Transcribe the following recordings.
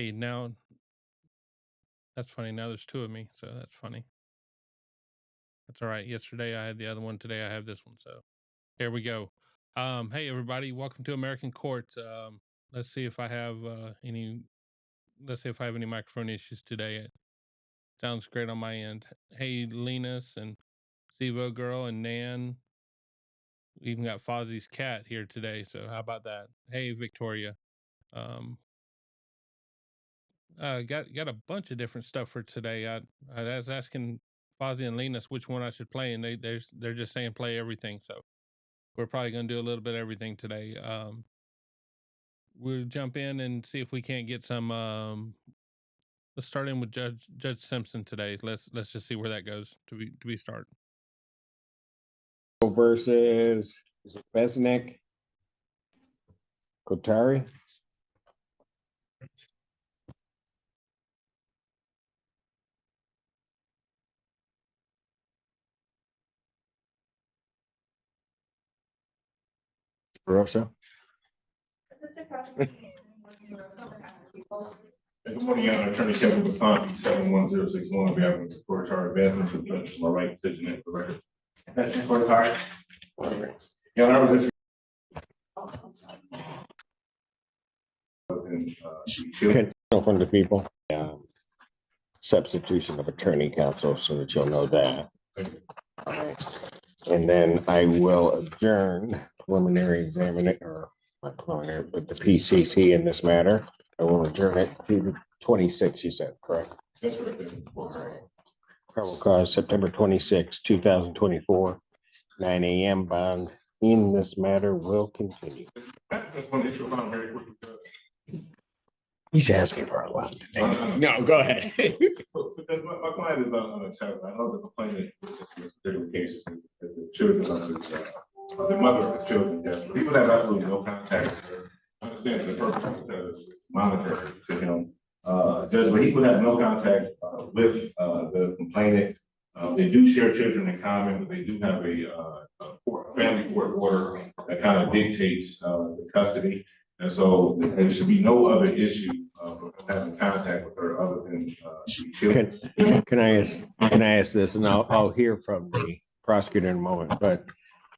Hey, now that's funny. Now there's two of me, so that's funny. That's all right. Yesterday I had the other one. Today I have this one. So here we go. Hey everybody, welcome to American Courts. Let's see if I have any. Let's see if I have any microphone issues today. It sounds great on my end. Hey, Linus and Sivo Girl and Nan. We even got Fozzie's cat here today. So how about that? Hey, Victoria. Um, got a bunch of different stuff for today. I was asking Fozzie and Linus which one I should play, and they're just saying play everything. So we're probably gonna do a little bit of everything today. We'll jump in and see if we can't get some. Let's start in with Judge Simpson today. Let's just see where that goes to be start. Versus is it Besnick, Kotari? Rosa. Good morning, Your Honor. Attorney Kevin Basanti, 71061. We have Mr. Courtard advancement to my right decision at the record. That's the Courtard. Your Honor, this From the people. Substitution of attorney counsel so that you'll know that. All right. And then I will adjourn preliminary examination or not preliminary, but the PCC in this matter. I will adjourn it to the 26th, you said, correct? That's correct. All right. Probable cause September 26, 2024, 9 a.m. Bond in this matter will continue. That's one issue about very quickly. He's asking for a lot today. No, go ahead. Because my client is on a tether. I know the complainant in this particular case is the children of his, the mother of his children. Yes, people have absolutely no contact with her. I understand the purpose of the tether is monitor to him. Judge, but he would have no contact with the complainant. They do share children in common, but they do have a family court order that kind of dictates the custody. And so there should be no other issue for having contact with her other than children. Can I ask this, and I'll hear from the prosecutor in a moment, but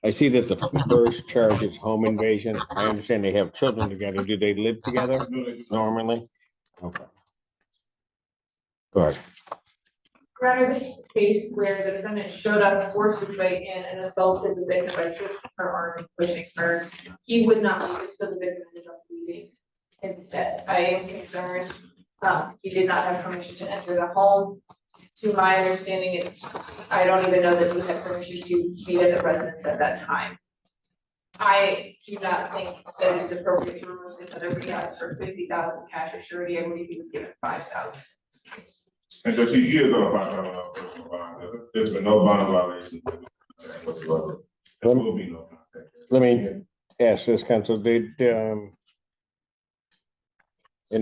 I see that the first charge is home invasion. I understand they have children together. Do they live together normally? Okay. Go ahead. Rather this case where the defendant showed up, forced his way in, and assaulted the victim by twisting her arm and pushing her, he would not leave it, so the victim ended up leaving instead. I am concerned. He did not have permission to enter the home. To my understanding, I don't even know that he had permission to be at the residence at that time. I do not think that it's appropriate to remove this other asked for 50,000 cash or surety. I believe he was given 5,000 in this case. And so he is on a personal bond. There's been no bond violation whatsoever. There will be no contact. Let me ask this, counsel. Did and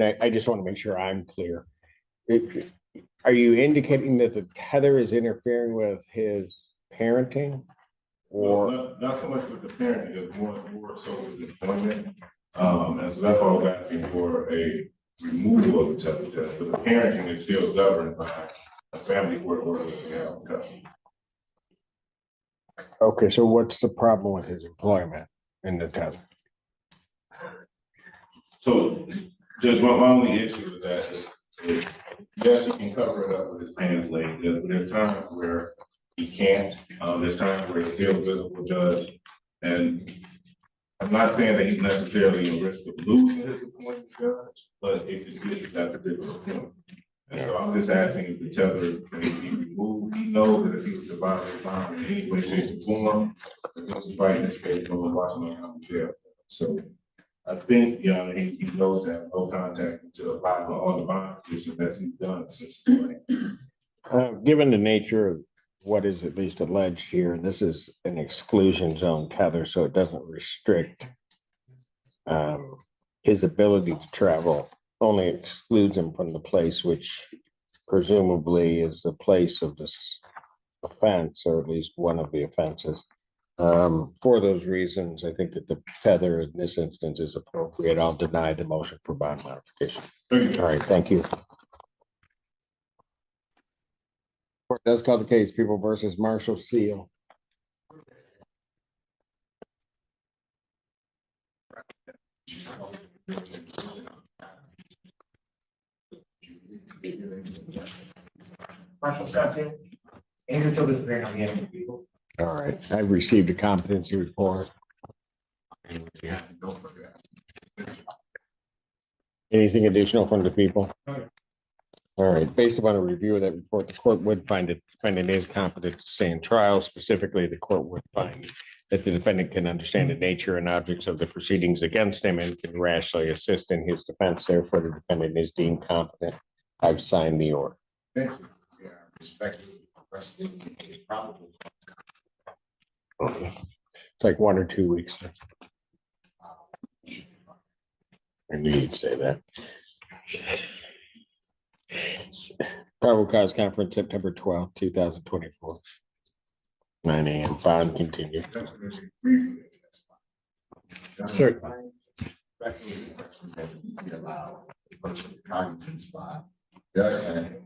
I just want to make sure I'm clear. Are you indicating that the tether is interfering with his parenting, or not so much with the parenting, it's more so with the employment. And so that's why I was asking for a removal of the tether test, but the parenting is still governed by a family court order that we have in custody. okay? So what's the problem with his employment in the tether? So, Judge, my only issue with that is yes, he can cover it up with his pants leg, but there's times where he can't. There's times where he's still visible, Judge. And I'm not saying that he's necessarily at risk of losing his appointment, Judge, but it could be that particular point. And so I'm just asking if the tether can be removed. He knows that if he was to violate his bond in any way, shape, or form, that this is right in this case, going to Washington County Jail. So I think, you know, he knows to have no contact to apply for all the bond positions that he's done since. Given the nature of what is at least alleged here, and this is an exclusion zone tether, so it doesn't restrict his ability to travel, only excludes him from the place which presumably is the place of this offense, or at least one of the offenses. For those reasons, I think that the feather in this instance is appropriate. I'll deny the motion for bond modification. All right, thank you. Court does call the case People versus Marshall Seal. Marshall Scott Seal. Andrew Children's Grant on behalf of the people. All right, I've received a competency report. Yeah, go for that. Anything additional from the people? Okay. All right, based upon a review of that report, the court would find it is competent to stand trial. Specifically, the court would find that the defendant can understand the nature and objects of the proceedings against him and can rationally assist in his defense. Therefore, the defendant is deemed competent. I've signed the order. Thank you. Yeah, respectfully requesting a probable. It's like 1 or 2 weeks. I knew you'd say that. Probable cause conference, September 12th, 2024. 9 a.m. Bond continued. Sir. Yes, and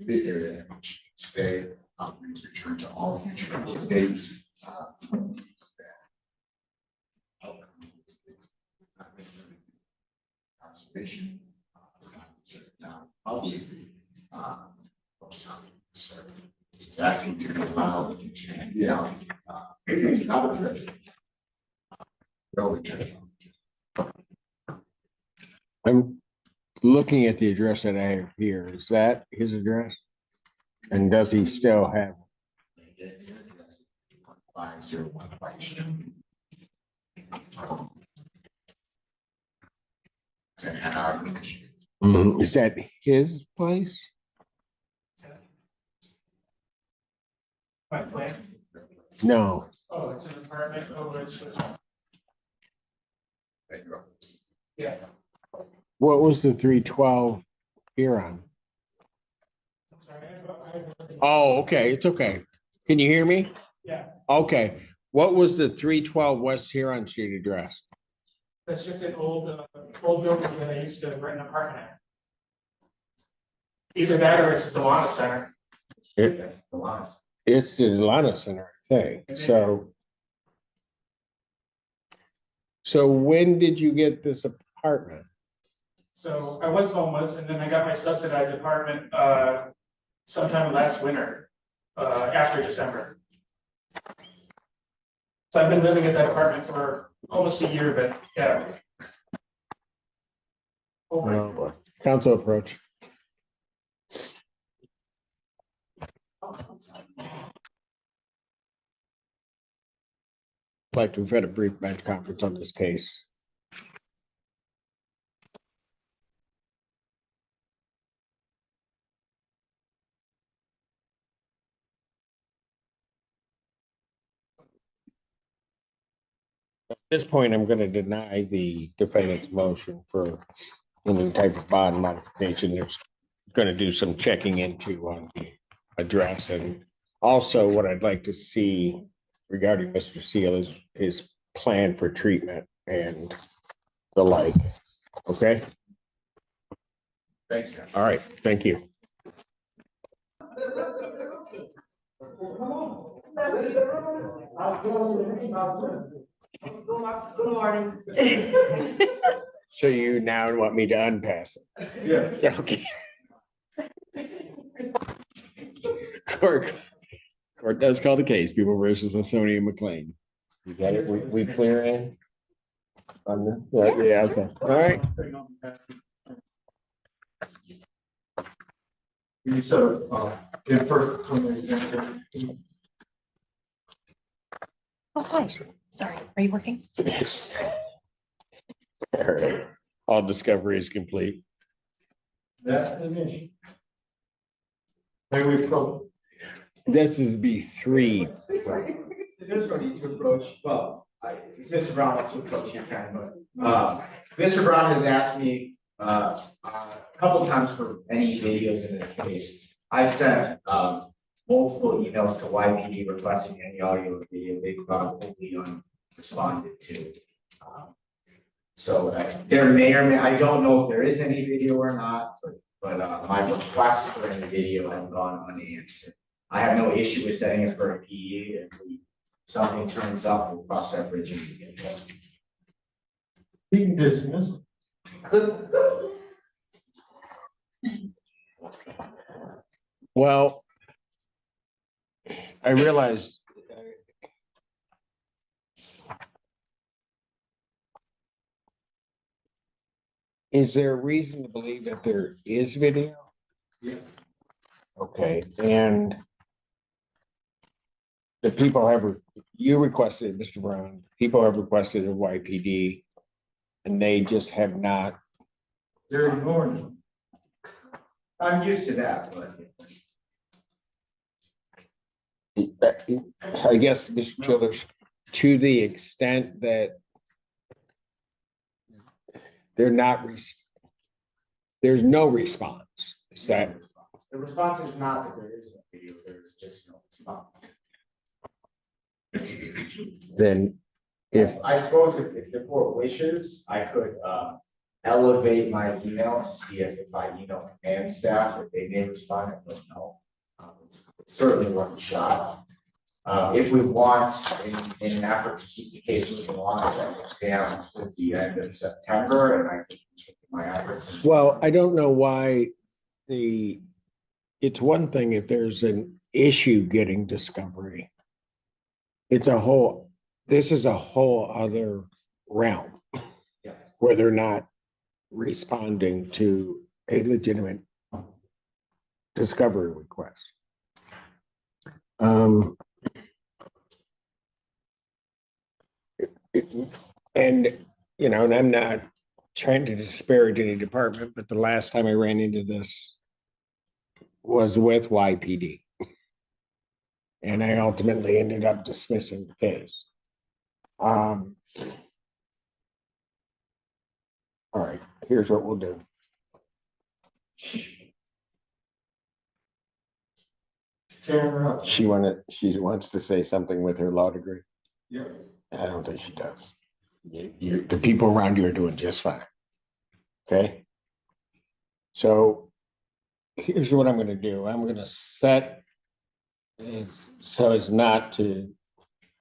the area stay, return to all future dates. Conservation. Obviously. It's asking to allow. Yeah. It's not a. No return. I'm looking at the address that I have here. Is that his address? And does he still have? 501 White Street. Is that his place? My plan? No. Oh, it's an apartment over at Switch. Yeah. What was the 312 here on? I'm sorry. Oh, okay. It's okay. Can you hear me? Yeah, Okay. What was the 312 West Huron Street address? that's just an old building that I used to rent an apartment at. Either that or it's the Delana Center. It's the Delano Center, I think. So when did you get this apartment? So I was homeless and then I got my subsidized apartment sometime last winter, after December. So I've been living at that apartment for almost a year, but yeah. Oh, boy. Council approach. Like we've had a brief bench conference on this case. At this point, I'm going to deny the defendant's motion for any type of bond modification. There's going to do some checking into on the address. And also what I'd like to see regarding Mr. Seal is his plan for treatment and the like. Okay? Thank you. All right. Thank you. Good morning. So you now want me to unpass it? Yeah. Okay. Court does call the case, People versus Lasonia McLean. You got it? We clear in? On the, yeah, okay. All right. You said, in first. Oh, hi. Sorry, are you working? Yes. All right. All discovery is complete. That's the mission. May we approach? This is B3. There's no need to approach, well, Mr. Brown wants to approach you kind of, but, Mr. Brown has asked me, a couple of times for any videos in this case. I've sent, multiple emails to YPD requesting any audio or video they probably unresponded to. So there may or may, I don't know if there is any video or not, but my requests for any video have gone unanswered. I have no issue with setting it for a PE. If something turns up, we'll cross that bridge when we get there. You can dismiss it. Well, I realize. Is there a reason to believe that there is video? Yeah. Okay, and the people have, you requested, Mr. Brown, people have requested a YPD, and they just have not. They're ignoring I'm used to that, but I guess, Mr. Childers, to the extent that they're not, there's no response. Is that, the response is not that there is no video, there's just no response. then if, I suppose if the court wishes, I could elevate my email to see if I email command staff, if they may respond, I don't know. It's certainly worth a shot. If we want, in an effort to keep the case moving along, I can stay out until the end of September, and I can continue my efforts. well, I don't know why it's one thing if there's an issue getting discovery. This is a whole other realm Yeah. where they're not responding to a legitimate discovery request. And, you know, and I'm not trying to disparage any department, but the last time I ran into this was with YPD. And I ultimately ended up dismissing the case. All right, here's what we'll do. it. She wants to say something with her law degree. Yeah. I don't think she does. The people around you are doing just fine. Okay. So here's what I'm going to do. I'm going to set so as not to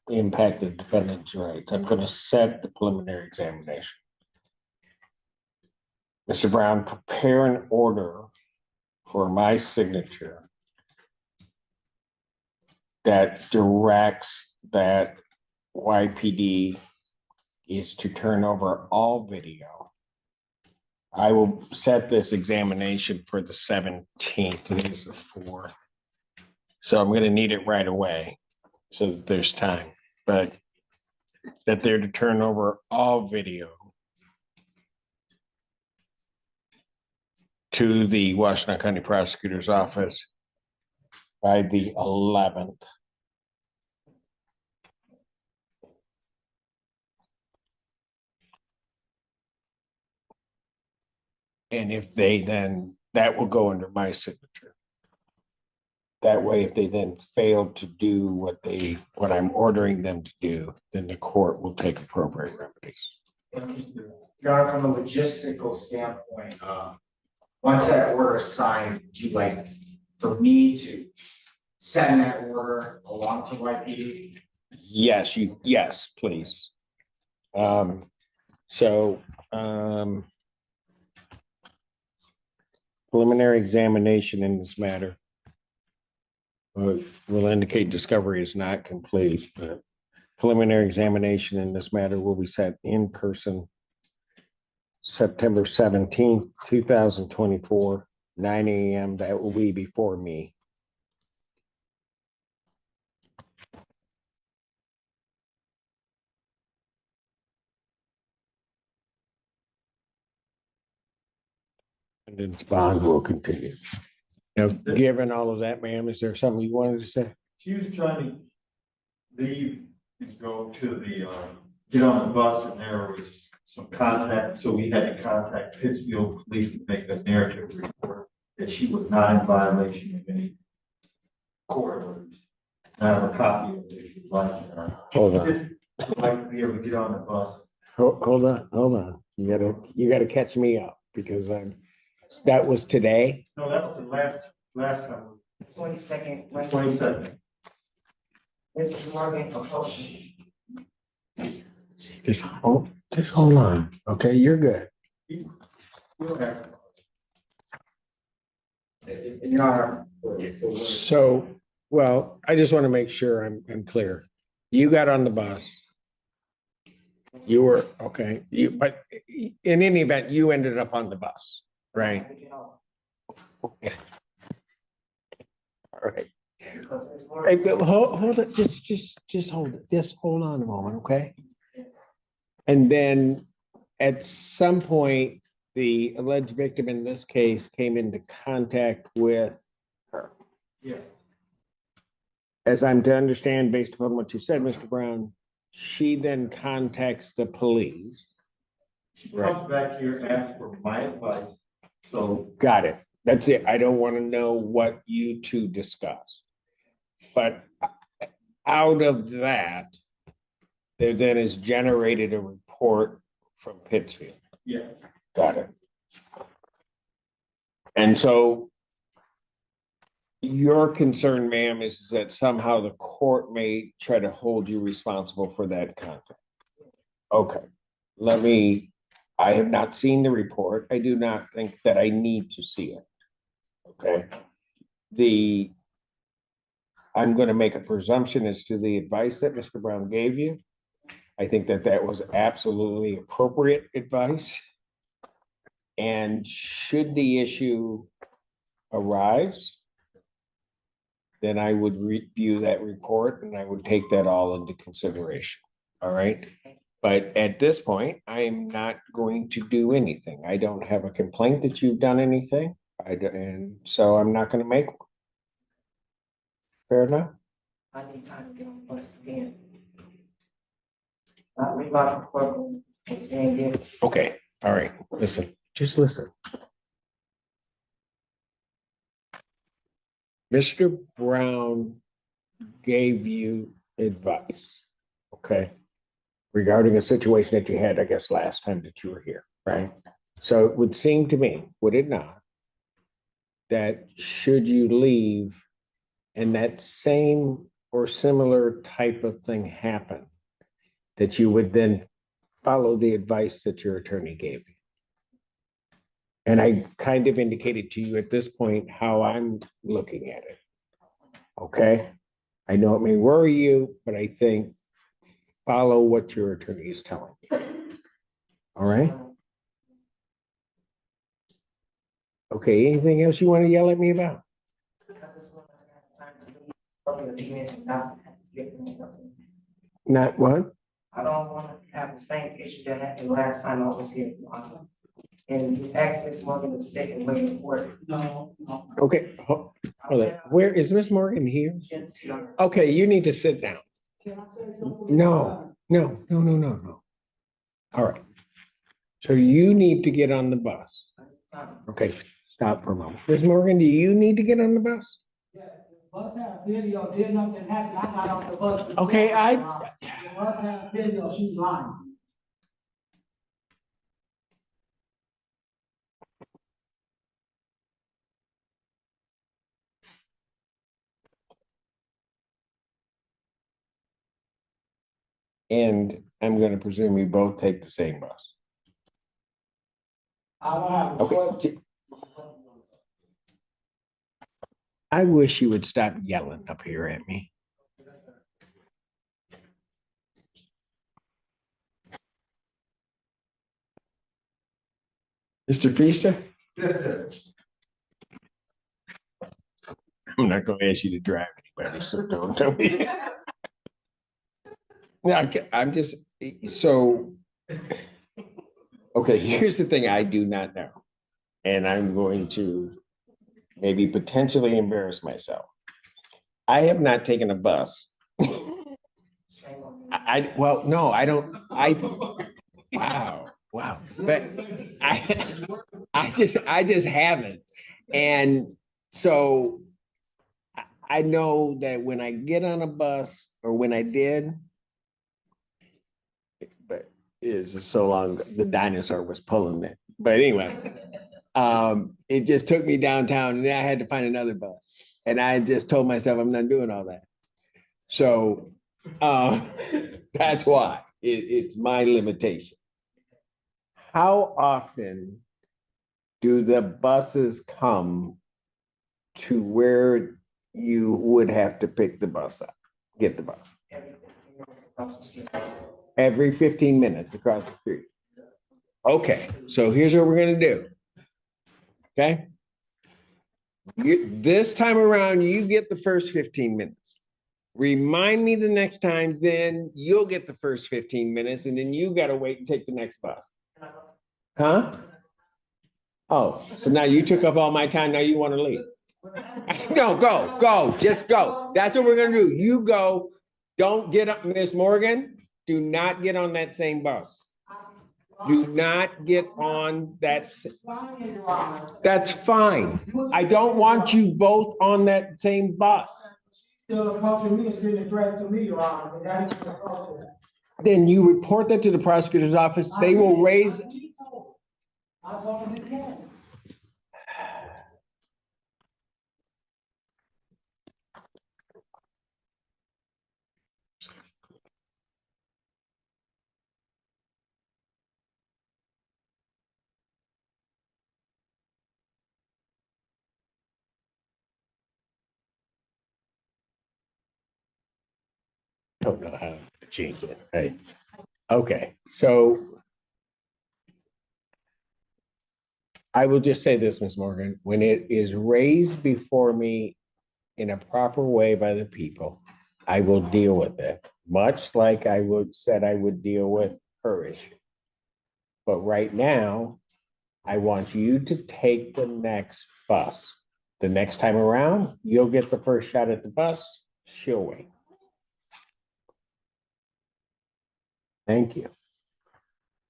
impact the defendant's rights. I'm going to set the preliminary examination. Mr. Brown, prepare an order for my signature that directs that YPD is to turn over all video. I will set this examination for the 17th. Today's the 4th. So I'm going to need it right away so that there's time, but that they're to turn over all video to the Washington County Prosecutor's Office by the 11th. And if they then, that will go under my signature. That way, if they then fail to do what I'm ordering them to do, then the court will take appropriate remedies. Your Honor, from a logistical standpoint, once that order is signed, would you like for me to send that order along to YPD? Yes, please. Preliminary examination in this matter will indicate discovery is not complete, but preliminary examination in this matter will be set in person September 17th, 2024, 9 a.m. That will be before me. And then bond will continue. Now, given all of that, ma'am, is there something you wanted to say? She was trying to leave and go to the, get on the bus, and there was some contact, so we had to contact Pittsfield Police to make a narrative report that she was not in violation of any court orders. I have a copy of it if you'd like. Hold on, If you'd like to be able to get on the bus. hold on. You gotta catch me up because that was today. No, that was the last time. 22nd. 22nd. Mr. Morgan, approach. Just hold on. Okay, you're good. So, well, I just want to make sure I'm clear. You got on the bus. You were, okay, but in any event, you ended up on the bus, right? Okay. All right. Hey, but hold it, just hold it, just hold on a moment, okay? And then at some point, the alleged victim in this case came into contact with her. Yes. As I'm to understand, based upon what you said, Mr. Brown, she then contacts the police. She comes back here and asks for my advice. So Got it. That's it. I don't want to know what you two discussed. But out of that, there then is generated a report from Pittsfield. yes, Got it. And so your concern, ma'am, is that somehow the court may try to hold you responsible for that content. Okay, I have not seen the report. I do not think that I need to see it. Okay. I'm going to make a presumption as to the advice that Mr. Brown gave you. I think that was absolutely appropriate advice. And should the issue arise, then I would review that report and I would take that all into consideration. All right. But at this point, I am not going to do anything. I don't have a complaint that you've done anything. And so I'm not going to make one. Fair enough? I need time to get on the bus again. Not leave out the courtroom and get. Okay. All right. Listen, just listen. Mr. Brown gave you advice, okay, regarding a situation that you had, I guess, last time that you were here, right? So it would seem to me, would it not, that should you leave and that same or similar type of thing happen, that you would then follow the advice that your attorney gave you? And I kind of indicated to you at this point how I'm looking at it. Okay? I know it may worry you, but I think follow what your attorney is telling you. All right? Okay, anything else you want to yell at me about? Not what? I don't want to have the same issue that happened last time I was here. And you asked Ms. Morgan to sit and wait for it. No. Okay, hold on. Where is Miss Morgan here? Okay, you need to sit down. No. All right. So you need to get on the bus. Okay, stop for a moment. Miss Morgan, do you need to get on the bus? Yeah, the bus have video, did nothing happen, I got off the bus. Okay, The bus have video, she's lying. And I'm gonna presume you both take the same bus. I don't have a Okay. choice. I wish you would stop yelling up here at me. Mr. Feaster? I'm not gonna ask you to drive anybody, so don't tell me. Yeah, I'm just, so, okay, here's the thing I do not know. And I'm going to maybe potentially embarrass myself. I have not taken a bus. Well, no, I don't, wow. But I just haven't. And so I know that when I get on a bus or when I did, but it's just so long, the dinosaur was pulling it. But anyway, it just took me downtown and then I had to find another bus. And I just told myself I'm not doing all that. So that's why it's my limitation. How often do the buses come to where you would have to pick the bus up, get the bus? Every 15 minutes across the street. Okay, so here's what we're gonna do. Okay? This time around, you get the first 15 minutes. Remind me the next time, then you'll get the first 15 minutes, and then you gotta wait and take the next bus. Huh? Oh, so now you took up all my time, now you wanna leave? No, go, just go. That's what we're gonna do. You go, don't get up, Miss Morgan, do not get on that same bus. Do not get on that. That's fine. I don't want you both on that same bus. Still approaching me and sending threats to me, Your Honor. Then you report that to the prosecutor's office. They will raise. I told him again. Don't know how to change it, right? Okay, so I will just say this, Ms. Morgan, when it is raised before me in a proper way by the people, I will deal with it, much like I said I would deal with her issue. But right now, I want you to take the next bus. The next time around, you'll get the first shot at the bus. She'll wait. Thank you.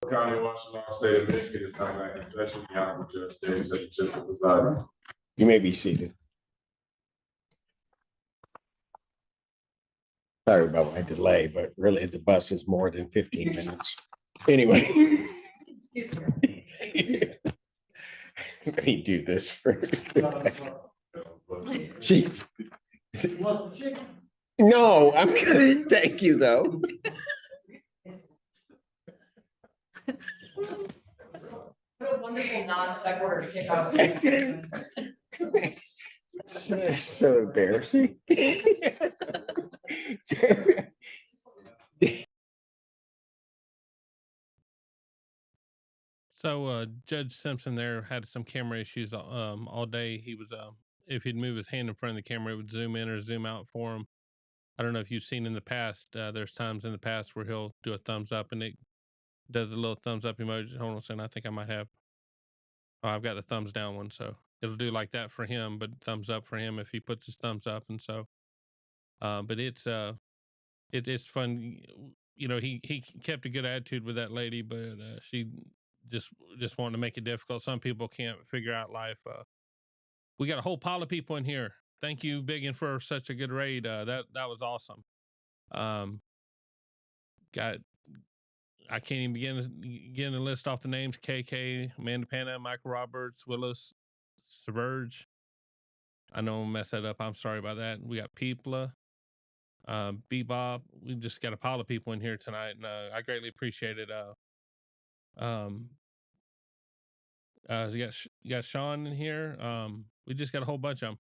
County, Washington, State of Michigan, is not like possession the Honorable Judge Davis, just presiding. You may be seated. Sorry about my delay, but really the bus is more than 15 minutes. Anyway. Let me do this first. Jeez. No, I'm good. Thank you, though. What a wonderful non-sequitur kick off. So embarrassing. So Judge Simpson there had some camera issues all day. He was if he'd move his hand in front of the camera, it would zoom in or zoom out for him. I don't know if you've seen in the past. There's times in the past where he'll do a thumbs up and it does a little thumbs up emoji. Hold on a second. I think I might have. Oh, I've got the thumbs down one, so it'll do like that for him, but thumbs up for him if he puts his thumbs up. And so, but it's fun. You know, he kept a good attitude with that lady, but she just wanted to make it difficult. Some people can't figure out life. We got a whole pile of people in here. Thank you, Biggin, for such a good raid. That was awesome. Got I can't even begin to list off the names: KK, Amanda Panna, Michael Roberts, Willis, Subverge. I know I'm mess that up. I'm sorry about that. We got Peepla, Bebop. We just got a pile of people in here tonight, and I greatly appreciate it. You got Sean in here. We just got a whole bunch of them.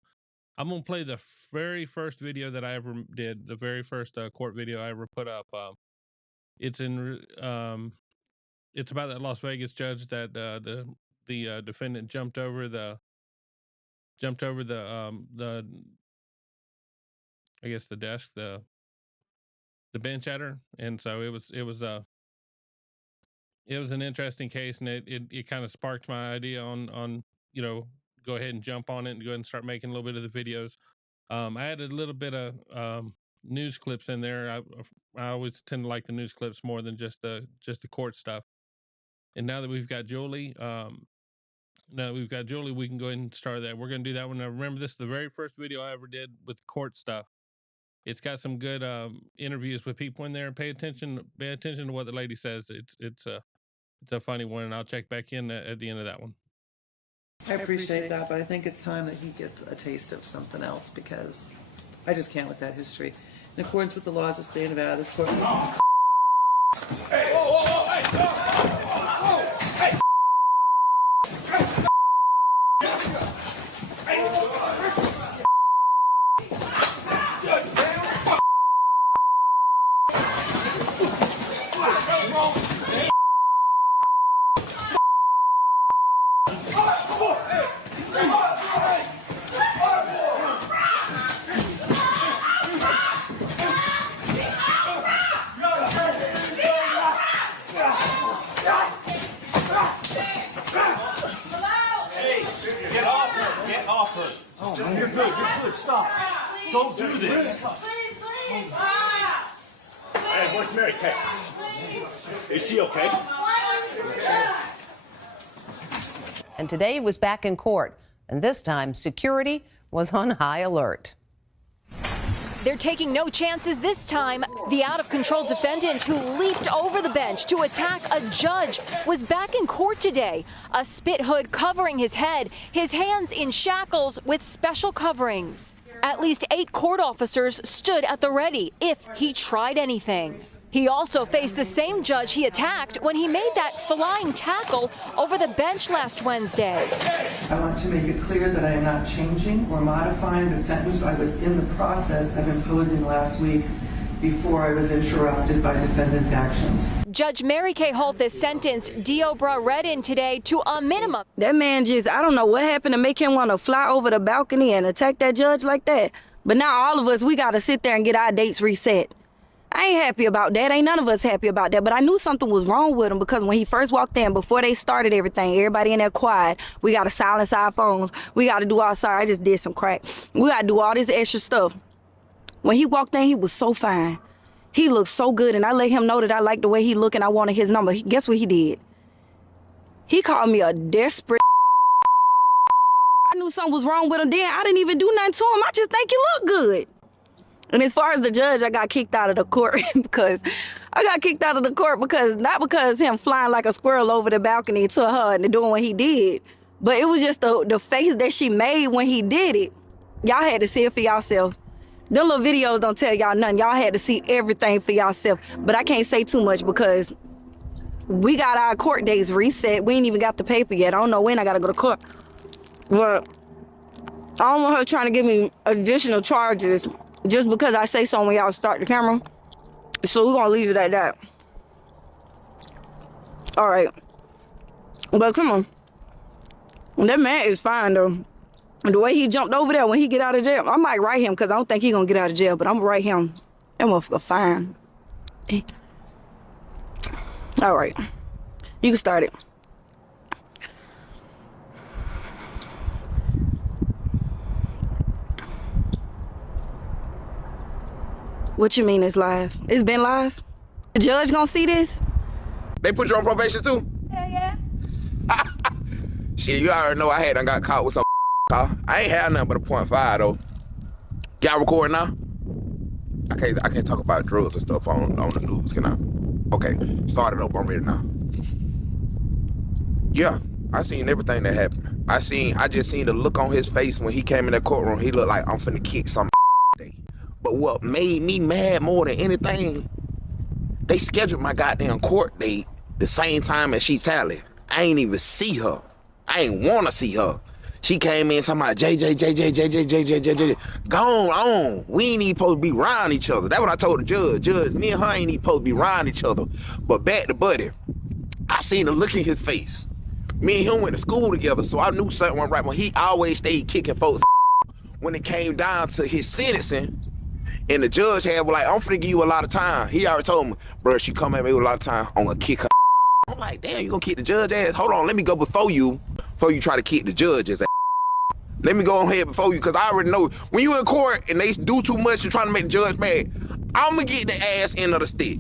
I'm gonna play the very first video that I ever did, the very first court video I ever put up. It's about that Las Vegas judge that the defendant jumped over the I guess the desk, the bench at her, and so it was an interesting case, and it kind of sparked my idea on go ahead and jump on it and go ahead and start making a little bit of the videos. I added a little bit of news clips in there. I always tend to like the news clips more than just the court stuff. And now that we've got Julie, No, we've got Julie. We can go ahead and start that. We're going to do that one. Now, remember, this is the very first video I ever did with court stuff. It's got some good interviews with people in there. Pay attention to what the lady says. It's a funny one, and I'll check back in at the end of that one. I appreciate that, but I think it's time that he gets a taste of something else because I just can't with that history. In accordance with the laws of the state of Nevada, this court. Oh, man, you're good, stop. Don't do this. Hey, where's Mary Kate? Is she okay? And today was back in court, and this time security was on high alert. They're taking no chances this time. The out-of-control defendant who leaped over the bench to attack a judge was back in court today. A spit hood covering his head, his hands in shackles with special coverings. At least 8 court officers stood at the ready if he tried anything. He also faced the same judge he attacked when he made that flying tackle over the bench last Wednesday. I want to make it clear that I am not changing or modifying the sentence I was in the process of imposing last week before I was interrupted by defendant's actions. Judge Mary Kay Holthus sentenced Diobra Redden today to a minimum. That man just, I don't know what happened to make him want to fly over the balcony and attack that judge like that. But now all of us, we got to sit there and get our dates reset. I ain't happy about that. Ain't none of us happy about that. But I knew something was wrong with him because when he first walked in, before they started everything, everybody in there quiet. We got to silence our phones. We got to do all, sorry, I just did some crack. We got to do all this extra stuff. When he walked in, he was so fine. He looked so good, and I let him know that I liked the way he looked and I wanted his number. Guess what he did? He called me a desperate. I knew something was wrong with him then. I didn't even do nothing to him. I just think he looked good. And as far as the judge, I got kicked out of the court because not because him flying like a squirrel over the balcony to her and doing what he did, but it was just the face that she made when he did it. Y'all had to see it for yourself. Them little videos don't tell y'all nothing. Y'all had to see everything for yourself. But I can't say too much because we got our court dates reset. We ain't even got the paper yet. I don't know when I gotta go to court. But I don't want her trying to give me additional charges just because I say so when y'all start the camera. So we're gonna leave it at that. All right. But come on. That man is fine though. And the way he jumped over there when he get out of jail, I might write him because I don't think he gonna get out of jail, but I'm gonna write him. That motherfucker fine. All right. You can start it. What you mean it's live? It's been live? The judge gonna see this? They put you on probation too? Yeah. Shit, you already know I done got caught with some car. I ain't had nothing but a .5 though. Y'all recording now? I can't talk about drugs and stuff on the news, can I? Okay, start it up, I'm ready now. Yeah, I seen everything that happened. I just seen the look on his face when he came in that courtroom. He looked like I'm finna kick some day. But what made me mad more than anything, they scheduled my goddamn court date the same time as she tallied. I ain't even see her. I ain't wanna see her. She came in talking about JJ. Gone on. We ain't even supposed to be around each other. That's what I told the judge. Judge, me and her ain't even supposed to be around each other. But back to Buddy, I seen the look in his face. Me and him went to school together, so I knew something went right. When he always stayed kicking folks when it came down to his sentencing, and the judge had like, I'm finna give you a lot of time. He already told me, bro, she come at me with a lot of time, I'm gonna kick her. I'm like, damn, you gonna kick the judge ass? Hold on, let me go before you try to kick the judge's ass. Let me go ahead before you, because I already know when you in court and they do too much and trying to make the judge mad, I'm gonna get the ass end of the stick.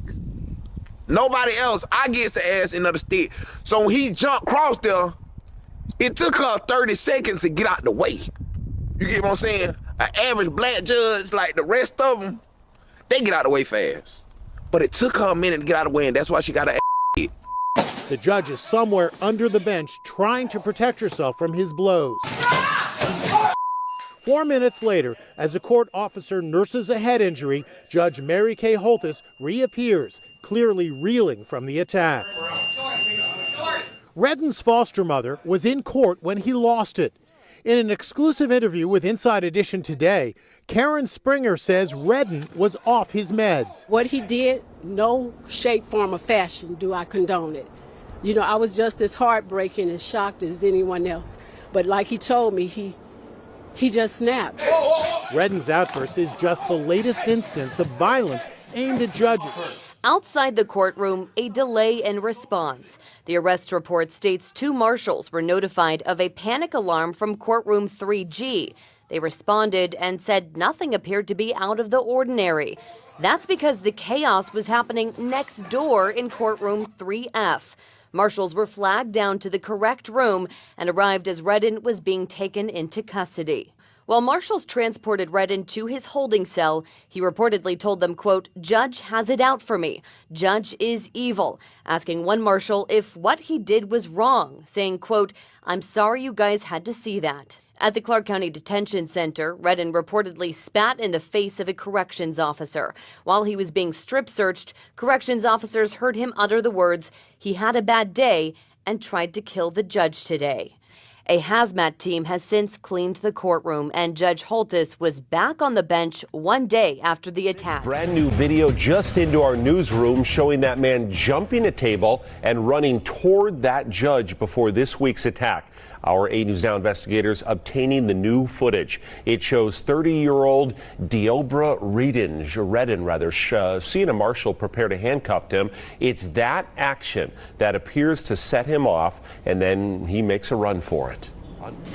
Nobody else, I get the ass end of the stick. So when he jumped across there, It took her 30 seconds to get out the way. You get what I'm saying? An average black judge, like the rest of them, they get out the way fast. But it took her a minute to get out of the way, and that's why she got her hit. The judge is somewhere under the bench trying to protect herself from his blows. 4 minutes later, as the court officer nurses a head injury, Judge Mary Kay Holthus reappears, clearly reeling from the attack. Redden's foster mother was in court when he lost it. In an exclusive interview with Inside Edition today, Karen Springer says Redden was off his meds. What he did, no shape, form, or fashion do I condone it. You know, I was just as heartbreaking and shocked as anyone else. But like he told me, he just snapped. Redden's outburst is just the latest instance of violence aimed at judges. Outside the courtroom, a delay in response. The arrest report states 2 marshals were notified of a panic alarm from courtroom 3G. They responded and said nothing appeared to be out of the ordinary. That's because the chaos was happening next door in courtroom 3F. Marshals were flagged down to the correct room and arrived as Redden was being taken into custody. While marshals transported Redden to his holding cell, he reportedly told them, quote, "Judge has it out for me. Judge is evil," asking one marshal if what he did was wrong, saying, quote, "I'm sorry you guys had to see that." At the Clark County Detention Center, Redden reportedly spat in the face of a corrections officer. While he was being strip searched, corrections officers heard him utter the words, "He had a bad day," and tried to kill the judge today. A hazmat team has since cleaned the courtroom, and Judge Holthus was back on the bench 1 day after the attack. Brand new video just into our newsroom showing that man jumping a table and running toward that judge before this week's attack. Our 8 News Now investigators obtaining the new footage. It shows 30-year-old Darryl Redden, seeing a marshal prepare to handcuff him. It's that action that appears to set him off, and then he makes a run for it.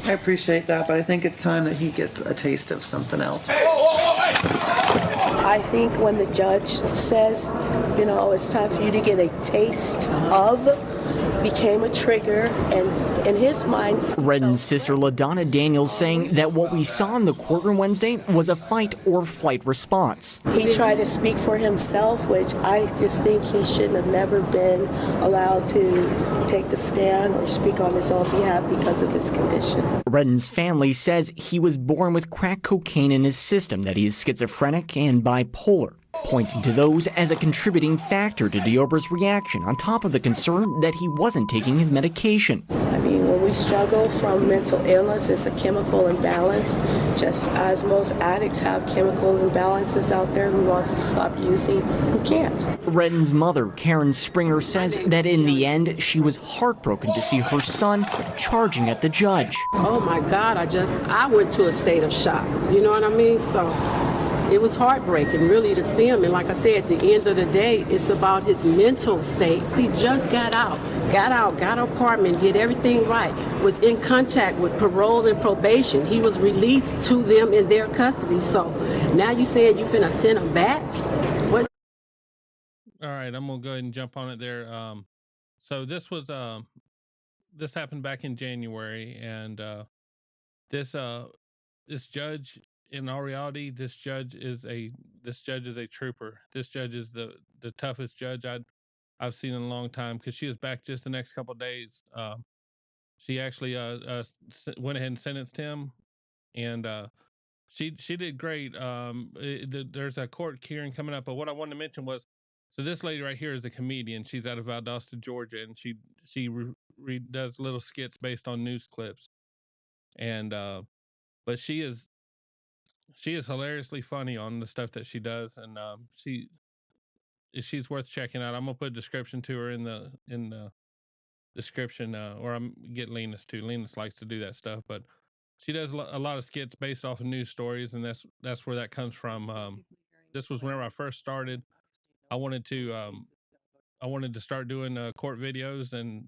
I appreciate that, but I think it's time that he gets a taste of something else. I think when the judge says, you know, it's time for you to get a taste of, became a trigger, and in his mind. Redden's sister LaDonna Daniels saying that what we saw in the courtroom Wednesday was a fight or flight response. He tried to speak for himself, which I just think he shouldn't have never been allowed to take the stand or speak on his own behalf because of his condition. Redden's family says he was born with crack cocaine in his system, that he is schizophrenic and bipolar, pointing to those as a contributing factor to Diobra's reaction, on top of the concern that he wasn't taking his medication. I mean, when we struggle from mental illness, it's a chemical imbalance, just as most addicts have chemical imbalances out there. Who wants to stop using, who can't. Redden's mother, Karen Springer, says that in the end, she was heartbroken to see her son charging at the judge. Oh my God, I went to a state of shock. You know what I mean? So it was heartbreaking, really, to see him. And like I said, at the end of the day, it's about his mental state. He just got an apartment, did everything right, was in contact with parole and probation. He was released to them in their custody. So now you saying you finna send him back? What's All right, I'm gonna go ahead and jump on it there. So this was this happened back in January, and this judge, in all reality, this judge is a trooper. This judge is the toughest judge I've seen in a long time, because she was back just the next couple of days. She actually went ahead and sentenced him, and she did great. There's a court hearing coming up, but what I wanted to mention was, so this lady right here is a comedian. She's out of Valdosta, Georgia, and she does little skits based on news clips, and but she's hilariously funny on the stuff that she does, and she's worth checking out. I'm gonna put a description to her in the description, or I'm get Linus too. Linus likes to do that stuff, but she does a lot of skits based off of news stories, and that's where that comes from. This was whenever I first started. I wanted to start doing court videos, and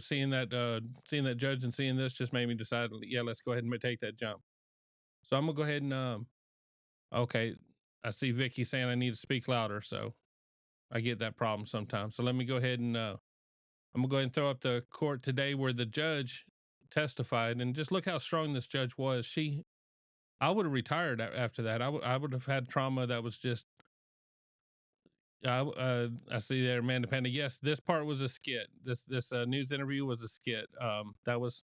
seeing that judge and seeing this just made me decide, yeah, let's go ahead and take that jump. So I'm gonna go ahead and okay, I see Vicky saying I need to speak louder, so I get that problem sometimes. So let me go ahead and I'm gonna go ahead and throw up the court today, where the judge testified, and just look how strong this judge was. I would have retired after that. I would have had trauma that was just. I see there, Amanda Panda. Yes, this part was a skit. This news interview was a skit. That was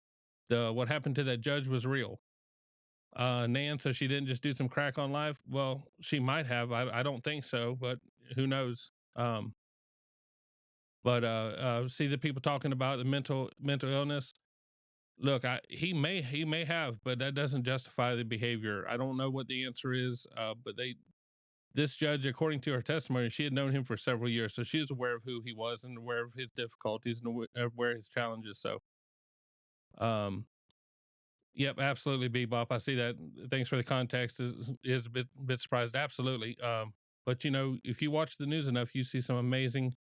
what happened to that judge was real. Nan, so she didn't just do some crack on live. Well, she might have. I don't think so, but who knows? See the people talking about the mental illness. Look, he may have, but that doesn't justify the behavior. I don't know what the answer is, but this judge, according to her testimony, she had known him for several years, so she was aware of who he was and aware of his difficulties and aware of his challenges. So, yep, absolutely, Bebop. I see that. Thanks for the context. Is a bit surprised. Absolutely. But if you watch the news enough, you see some amazing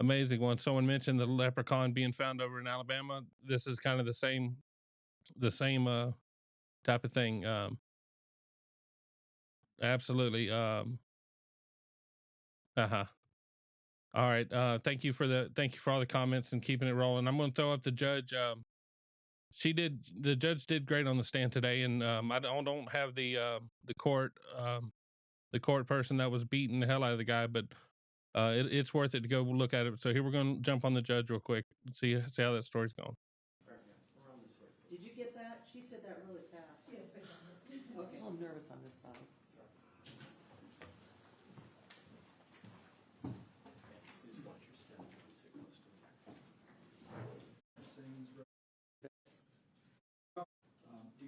ones. Someone mentioned the leprechaun being found over in Alabama. This is kind of the same type of thing. Absolutely. All right. Thank you for all the comments and keeping it rolling. I'm going to throw up the judge. The judge did great on the stand today, and I don't have the court person that was beating the hell out of the guy, but it's worth it to go look at it. So here we're going to jump on the judge real quick, see how that story's going. Did you get that? She said that really fast. Yes, I got it. Okay, I'm nervous on this side.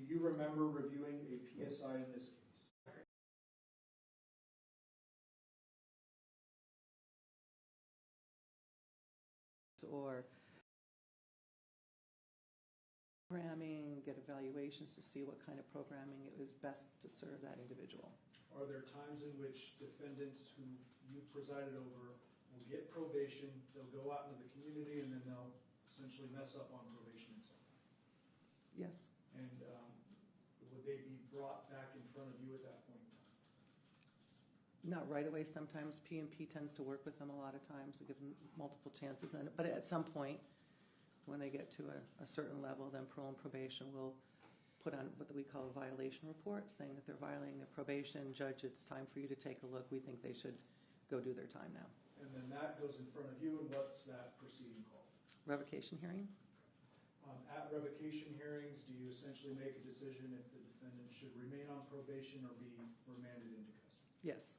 Do you remember reviewing a PSI in this case? Or programming, get evaluations to see what kind of programming it was best to serve that individual. Are there times in which defendants who you presided over will get probation, they'll go out into the community, and then they'll essentially mess up on probation and stuff? Yes. And would they be brought back in front of you at that point in time? Not right away. Sometimes P&P tends to work with them a lot of times to give them multiple chances. But at some point, when they get to a certain level, then parole and probation will put on what we call a violation report, saying that they're violating their probation. Judge, it's time for you to take a look. We think they should go do their time now. And then that goes in front of you, and what's that proceeding called? Revocation hearing. At revocation hearings, do you essentially make a decision if the defendant should remain on probation or be remanded into custody? Yes.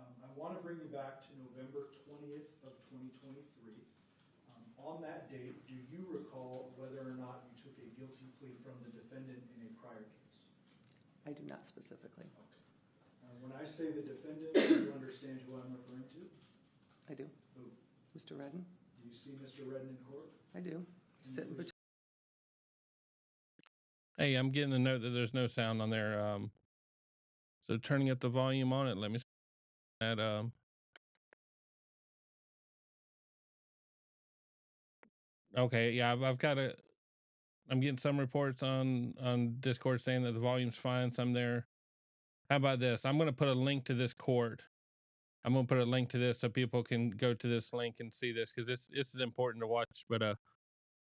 I want to bring you back to November 20th of 2023. On that date, do you recall whether or not you took a guilty plea from the defendant in a prior case? I do not specifically. Okay. When I say the defendant, do you understand who I'm referring to? I do. Who? Mr. Redden. Do you see Mr. Redden in court? I do. Sitting between. Hey, I'm getting a note that there's no sound on there. So turning up the volume on it, let me see that. Okay, yeah, I've got I'm getting some reports on Discord saying that the volume's fine. Some there. How about this? I'm going to put a link to this court. I'm going to put a link to this so people can go to this link and see this, because this is important to watch. But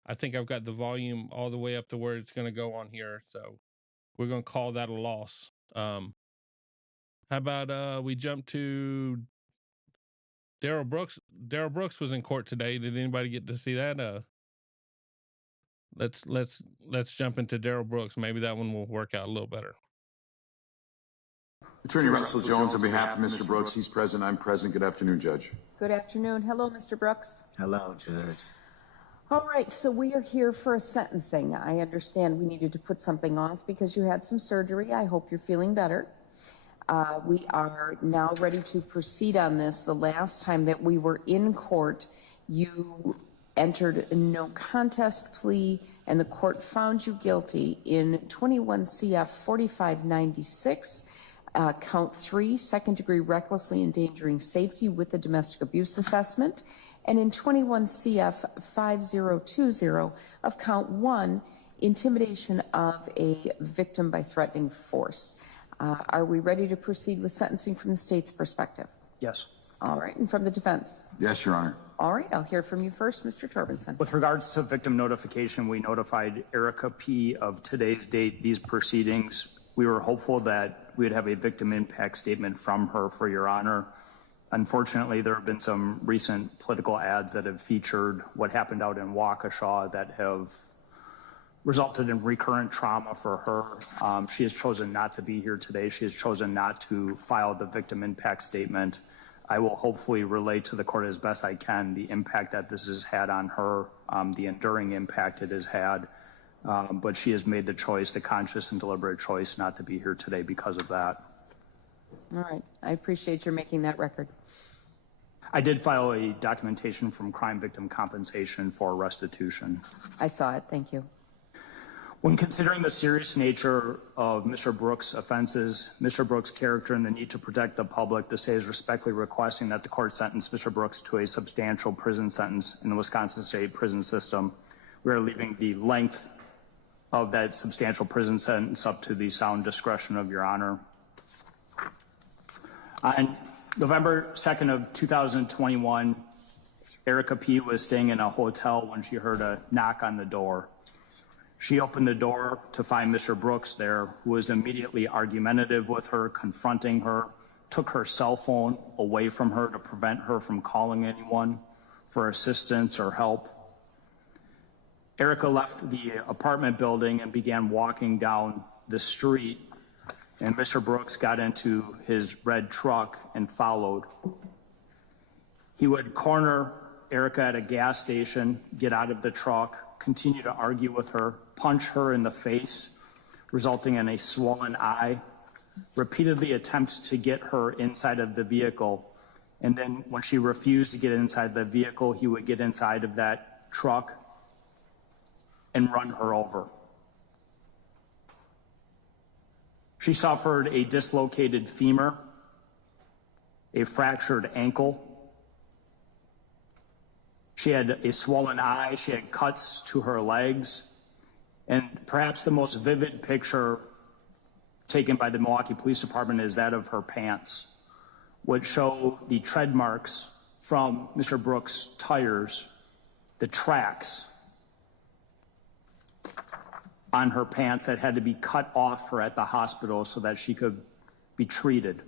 I think I've got the volume all the way up to where it's going to go on here. So we're going to call that a loss. How about we jump to Darryl Brooks? Darryl Brooks was in court today. Did anybody get to see that? Let's jump into Darryl Brooks. Maybe that one will work out a little better. Attorney Russell Jones on behalf of Mr. Brooks. He's present. I'm present. Good afternoon, Judge. Good afternoon. Hello, Mr. Brooks. Hello, Judge. All right, so we are here for a sentencing. I understand we needed to put something off because you had some surgery. I hope you're feeling better. We are now ready to proceed on this. The last time that we were in court, you entered a no contest plea, and the court found you guilty in 21 CF 4596. Count 3, second-degree recklessly endangering safety with the domestic abuse assessment, and in 21 CF 5020 of count 1, intimidation of a victim by threatening force. Are we ready to proceed with sentencing from the state's perspective? Yes. All right, and from the defense? Yes, Your Honor. All right, I'll hear from you first, Mr. Torbenson. With regards to victim notification, we notified Erica P. of today's date, these proceedings. We were hopeful that we would have a victim impact statement from her for Your Honor. Unfortunately, there have been some recent political ads that have featured what happened out in Waukesha that have resulted in recurrent trauma for her. She has chosen not to be here today. She has chosen not to file the victim impact statement. I will hopefully relay to the court as best I can the impact that this has had on her, the enduring impact it has had. But she has made the choice, the conscious and deliberate choice, not to be here today because of that. All right, I appreciate your making that record. I did file a documentation from Crime Victim Compensation for restitution. I saw it, thank you. When considering the serious nature of Mr. Brooks' offenses, Mr. Brooks' character, and the need to protect the public, the state is respectfully requesting that the court sentence Mr. Brooks to a substantial prison sentence in the Wisconsin state prison system. We are leaving the length of that substantial prison sentence up to the sound discretion of Your Honor. On November 2nd of 2021, Erica P. was staying in a hotel when she heard a knock on the door. She opened the door to find Mr. Brooks there, who was immediately argumentative with her, confronting her, took her cell phone away from her to prevent her from calling anyone for assistance or help. Erica left the apartment building and began walking down the street, and Mr. Brooks got into his red truck and followed. He would corner Erica at a gas station, get out of the truck, continue to argue with her, punch her in the face, resulting in a swollen eye, repeatedly attempt to get her inside of the vehicle. And then when she refused to get inside the vehicle, he would get inside of that truck and run her over. She suffered a dislocated femur, a fractured ankle. She had a swollen eye, she had cuts to her legs, and perhaps the most vivid picture taken by the Milwaukee Police Department is that of her pants, which show the tread marks from Mr. Brooks' tires, the tracks on her pants that had to be cut off her at the hospital so that she could be treated.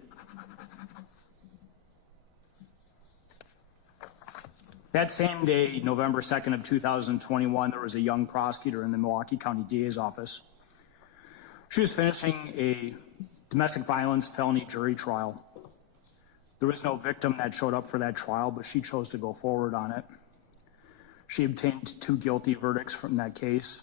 That same day, November 2nd of 2021, there was a young prosecutor in the Milwaukee County DA's office. She was finishing a domestic violence felony jury trial. There was no victim that showed up for that trial, but she chose to go forward on it. She obtained 2 guilty verdicts from that case.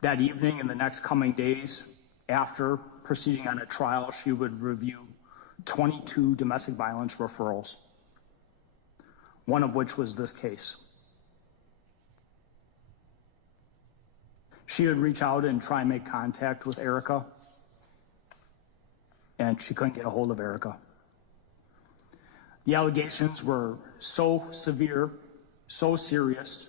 That evening and the next coming days, after proceeding on a trial, she would review 22 domestic violence referrals, one of which was this case. She would reach out and try and make contact with Erica, and she couldn't get a hold of Erica. The allegations were so severe, so serious,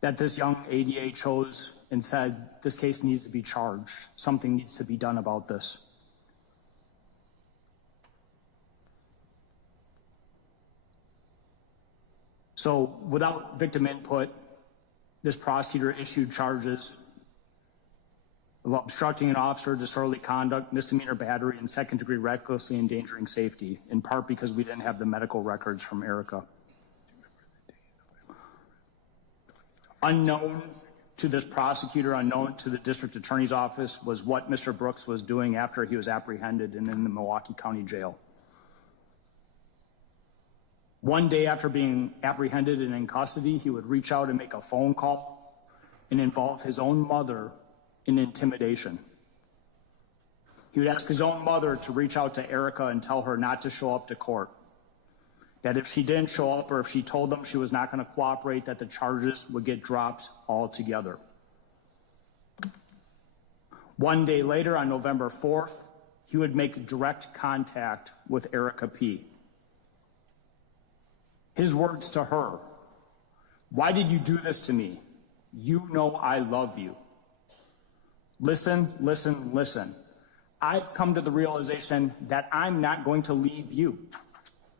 that this young ADA chose and said, this case needs to be charged. Something needs to be done about this. So without victim input, this prosecutor issued charges of obstructing an officer, disorderly conduct, misdemeanor battery, and second-degree recklessly endangering safety, in part because we didn't have the medical records from Erica. Unknown to this prosecutor, unknown to the district attorney's office, was what Mr. Brooks was doing after he was apprehended and in the Milwaukee County Jail. One day after being apprehended and in custody, he would reach out and make a phone call and involve his own mother in intimidation. He would ask his own mother to reach out to Erica and tell her not to show up to court, that if she didn't show up or if she told them she was not going to cooperate, that the charges would get dropped altogether. One day later, on November 4th, he would make direct contact with Erica P. His words to her, "Why did you do this to me? You know I love you. Listen, listen, listen. I've come to the realization that I'm not going to leave you.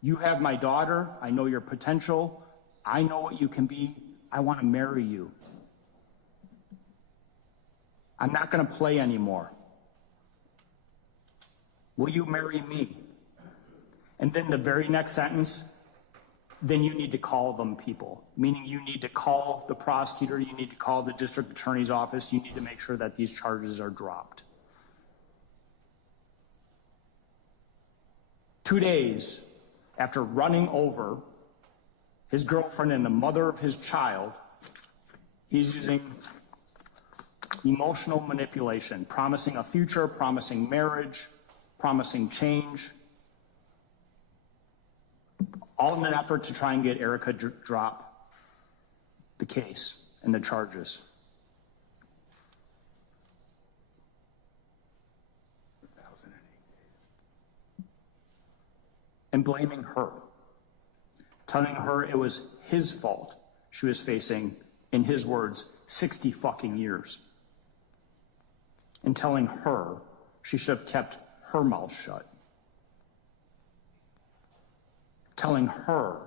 You have my daughter. I know your potential. I know what you can be. I want to marry you. I'm not going to play anymore. Will you marry me? And then the very next sentence, then you need to call them people, meaning you need to call the prosecutor, you need to call the district attorney's office, you need to make sure that these charges are dropped. 2 days after running over his girlfriend and the mother of his child, he's using emotional manipulation, promising a future, promising marriage, promising change, all in an effort to try and get Erica to drop the case and the charges. And blaming her, telling her it was his fault she was facing, in his words, 60 fucking years. And telling her she should have kept her mouth shut. Telling her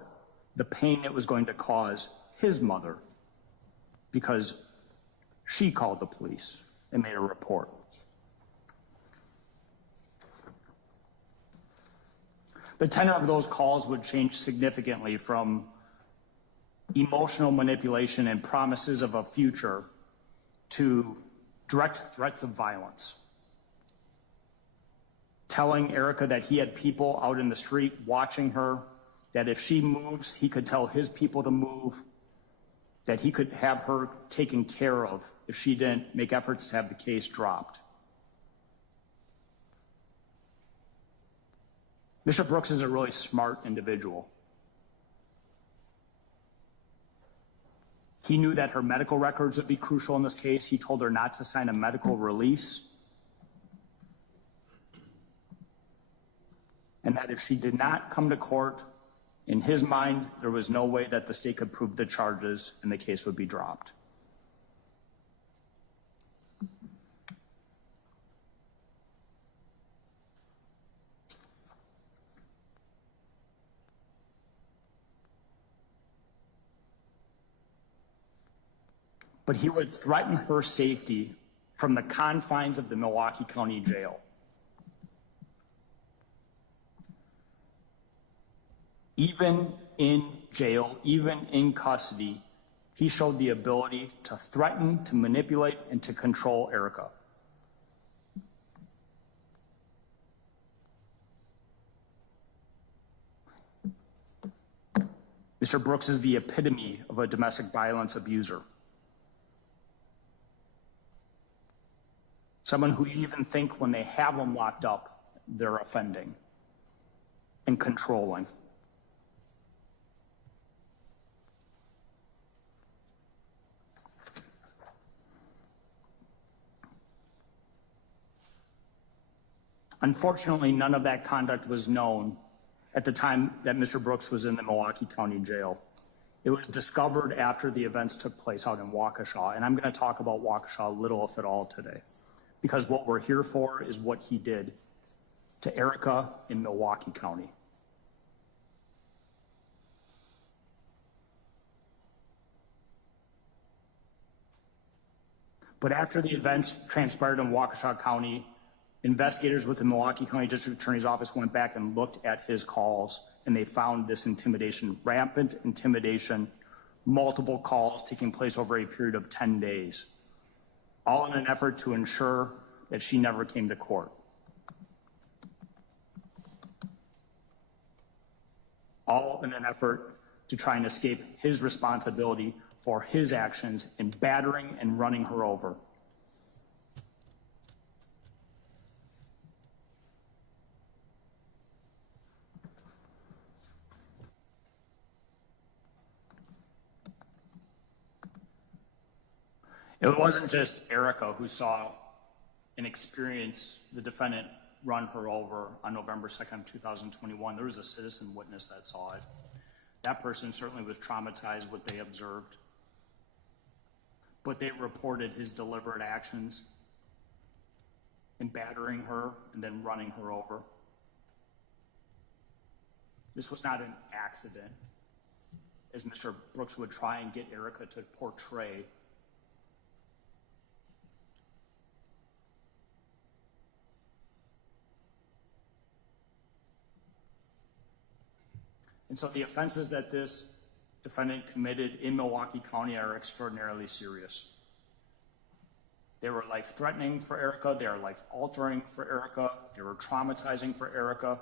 the pain it was going to cause his mother because she called the police and made a report. The tenor of those calls would change significantly from emotional manipulation and promises of a future to direct threats of violence. Telling Erica that he had people out in the street watching her, that if she moves, he could tell his people to move, that he could have her taken care of if she didn't make efforts to have the case dropped. Mr. Brooks is a really smart individual. He knew that her medical records would be crucial in this case. He told her not to sign a medical release. And that if she did not come to court, in his mind, there was no way that the state could prove the charges and the case would be dropped. But he would threaten her safety from the confines of the Milwaukee County Jail. Even in jail, even in custody, he showed the ability to threaten, to manipulate, and to control Erica. Mr. Brooks is the epitome of a domestic violence abuser. Someone who you even think when they have them locked up, they're offending and controlling. Unfortunately, none of that conduct was known at the time that Mr. Brooks was in the Milwaukee County Jail. It was discovered after the events took place out in Waukesha, and I'm going to talk about Waukesha little, if at all, today, because what we're here for is what he did to Erica in Milwaukee County. But after the events transpired in Waukesha County, investigators with the Milwaukee County District Attorney's Office went back and looked at his calls, and they found this intimidation, rampant intimidation, multiple calls taking place over a period of 10 days, all in an effort to ensure that she never came to court. All in an effort to try and escape his responsibility for his actions in battering and running her over. It wasn't just Erica who saw and experienced the defendant run her over on November 2nd, 2021. There was a citizen witness that saw it. That person certainly was traumatized what they observed, but they reported his deliberate actions. and battering her and then running her over. This was not an accident, as Mr. Brooks would try and get Erica to portray. And so the offenses that this defendant committed in Milwaukee County are extraordinarily serious. They were life-threatening for Erica. They are life-altering for Erica. They were traumatizing for Erica.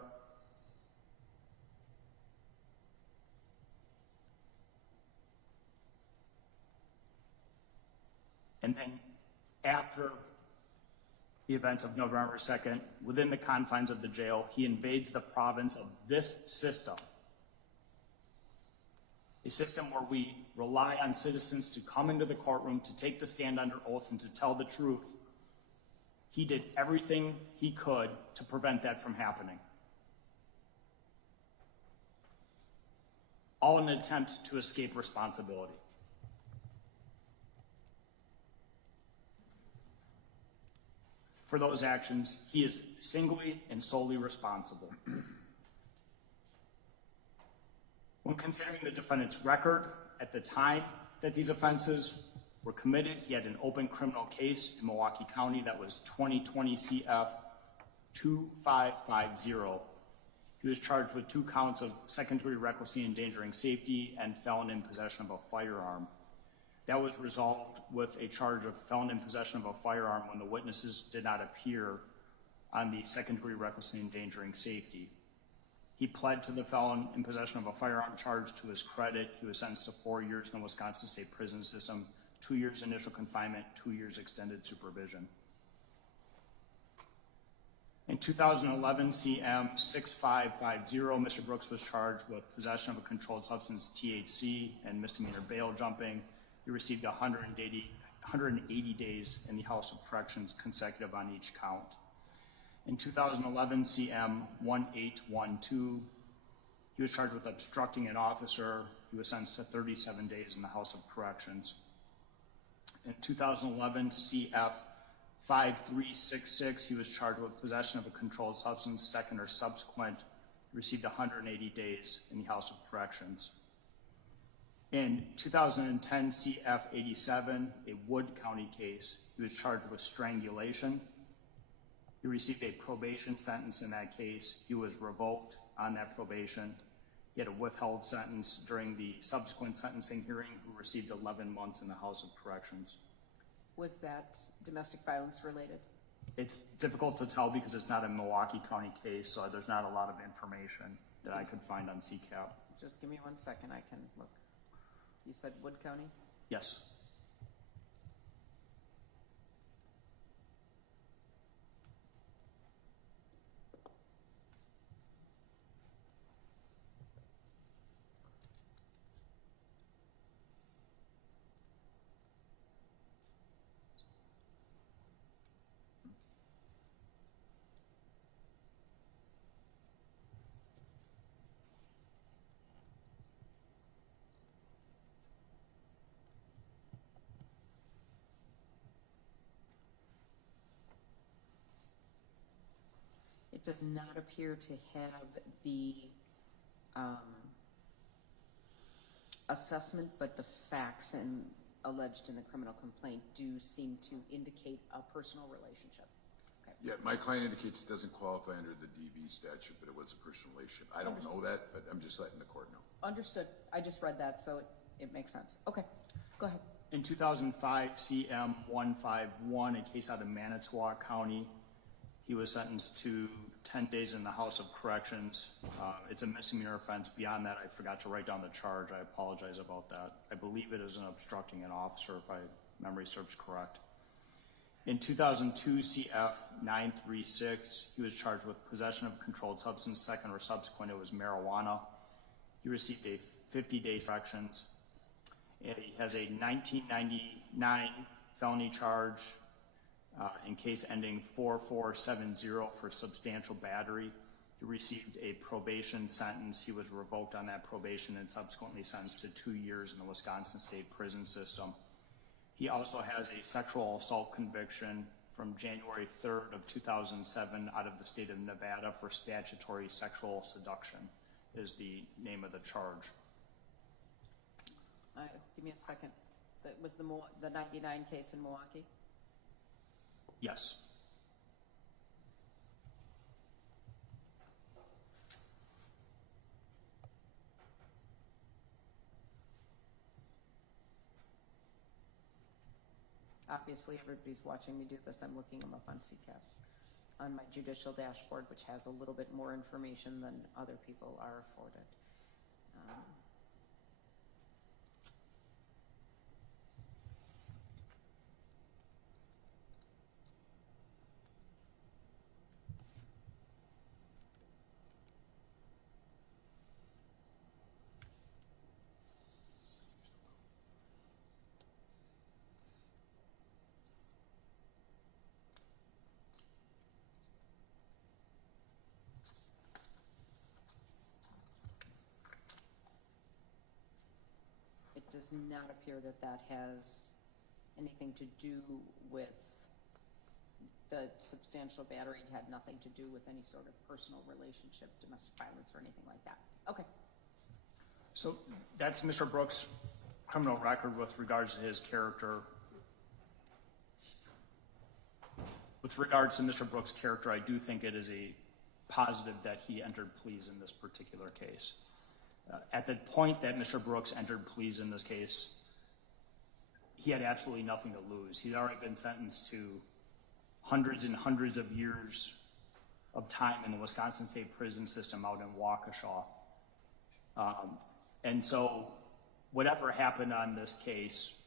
And then after the events of November 2nd, within the confines of the jail, he invades the province of this system. A system where we rely on citizens to come into the courtroom, to take the stand under oath, and to tell the truth. He did everything he could to prevent that from happening. All in an attempt to escape responsibility. For those actions, he is singly and solely responsible. When considering the defendant's record at the time that these offenses were committed, he had an open criminal case in Milwaukee County that was 2020 CF 2550. He was charged with 2 counts of second-degree recklessly endangering safety and felon in possession of a firearm. That was resolved with a charge of felon in possession of a firearm when the witnesses did not appear on the second-degree recklessly endangering safety. He pled to the felon in possession of a firearm charge to his credit. He was sentenced to 4 years in the Wisconsin State Prison System, 2 years initial confinement, 2 years extended supervision. In 2011, CM 6550, Mr. Brooks was charged with possession of a controlled substance, THC, and misdemeanor bail jumping. He received 180 days in the House of Corrections consecutive on each count. In 2011, CM 1812, he was charged with obstructing an officer. He was sentenced to 37 days in the House of Corrections. In 2011, CF 5366, he was charged with possession of a controlled substance, second or subsequent. He received 180 days in the House of Corrections. In 2010, CF 87, a Wood County case, he was charged with strangulation. He received a probation sentence in that case. He was revoked on that probation. He had a withheld sentence during the subsequent sentencing hearing, who received 11 months in the House of Corrections. Was that domestic violence related? It's difficult to tell because it's not a Milwaukee County case, so there's not a lot of information that I could find on CCAP. Just give me 1 second, I can look. You said Wood County? Yes. It does not appear to have the assessment, but the facts alleged in the criminal complaint do seem to indicate a personal relationship. Okay. Yeah, my client indicates it doesn't qualify under the DV statute, but it was a personal relationship. I don't know that, but I'm just letting the court know. Understood. I just read that, so it makes sense. Okay, go ahead. In 2005, CM 151, a case out of Manitowoc County, he was sentenced to 10 days in the House of Corrections. It's a misdemeanor offense. Beyond that, I forgot to write down the charge. I apologize about that. I believe it is an obstructing an officer, if my memory serves correct. In 2002, CF 936, he was charged with possession of controlled substance, second or subsequent. It was marijuana. He received a 50-day corrections. And he has a 1999 felony charge in case ending 4470 for substantial battery. He received a probation sentence. He was revoked on that probation and subsequently sentenced to 2 years in the Wisconsin State Prison System. He also has a sexual assault conviction from January 3rd of 2007 out of the state of Nevada for statutory sexual seduction is the name of the charge. Give me a second. That was the 99 case in Milwaukee? Yes. Obviously, everybody's watching me do this. I'm looking them up on CCAP, on my judicial dashboard, which has a little bit more information than other people are afforded. It does not appear that that has anything to do with the substantial battery. It had nothing to do with any sort of personal relationship, domestic violence, or anything like that. Okay. So that's Mr. Brooks' criminal record with regards to his character. With regards to Mr. Brooks' character, I do think it is a positive that he entered pleas in this particular case. At the point that Mr. Brooks entered pleas in this case, he had absolutely nothing to lose. He'd already been sentenced to hundreds and hundreds of years of time in the Wisconsin State Prison System out in Waukesha. And so whatever happened on this case,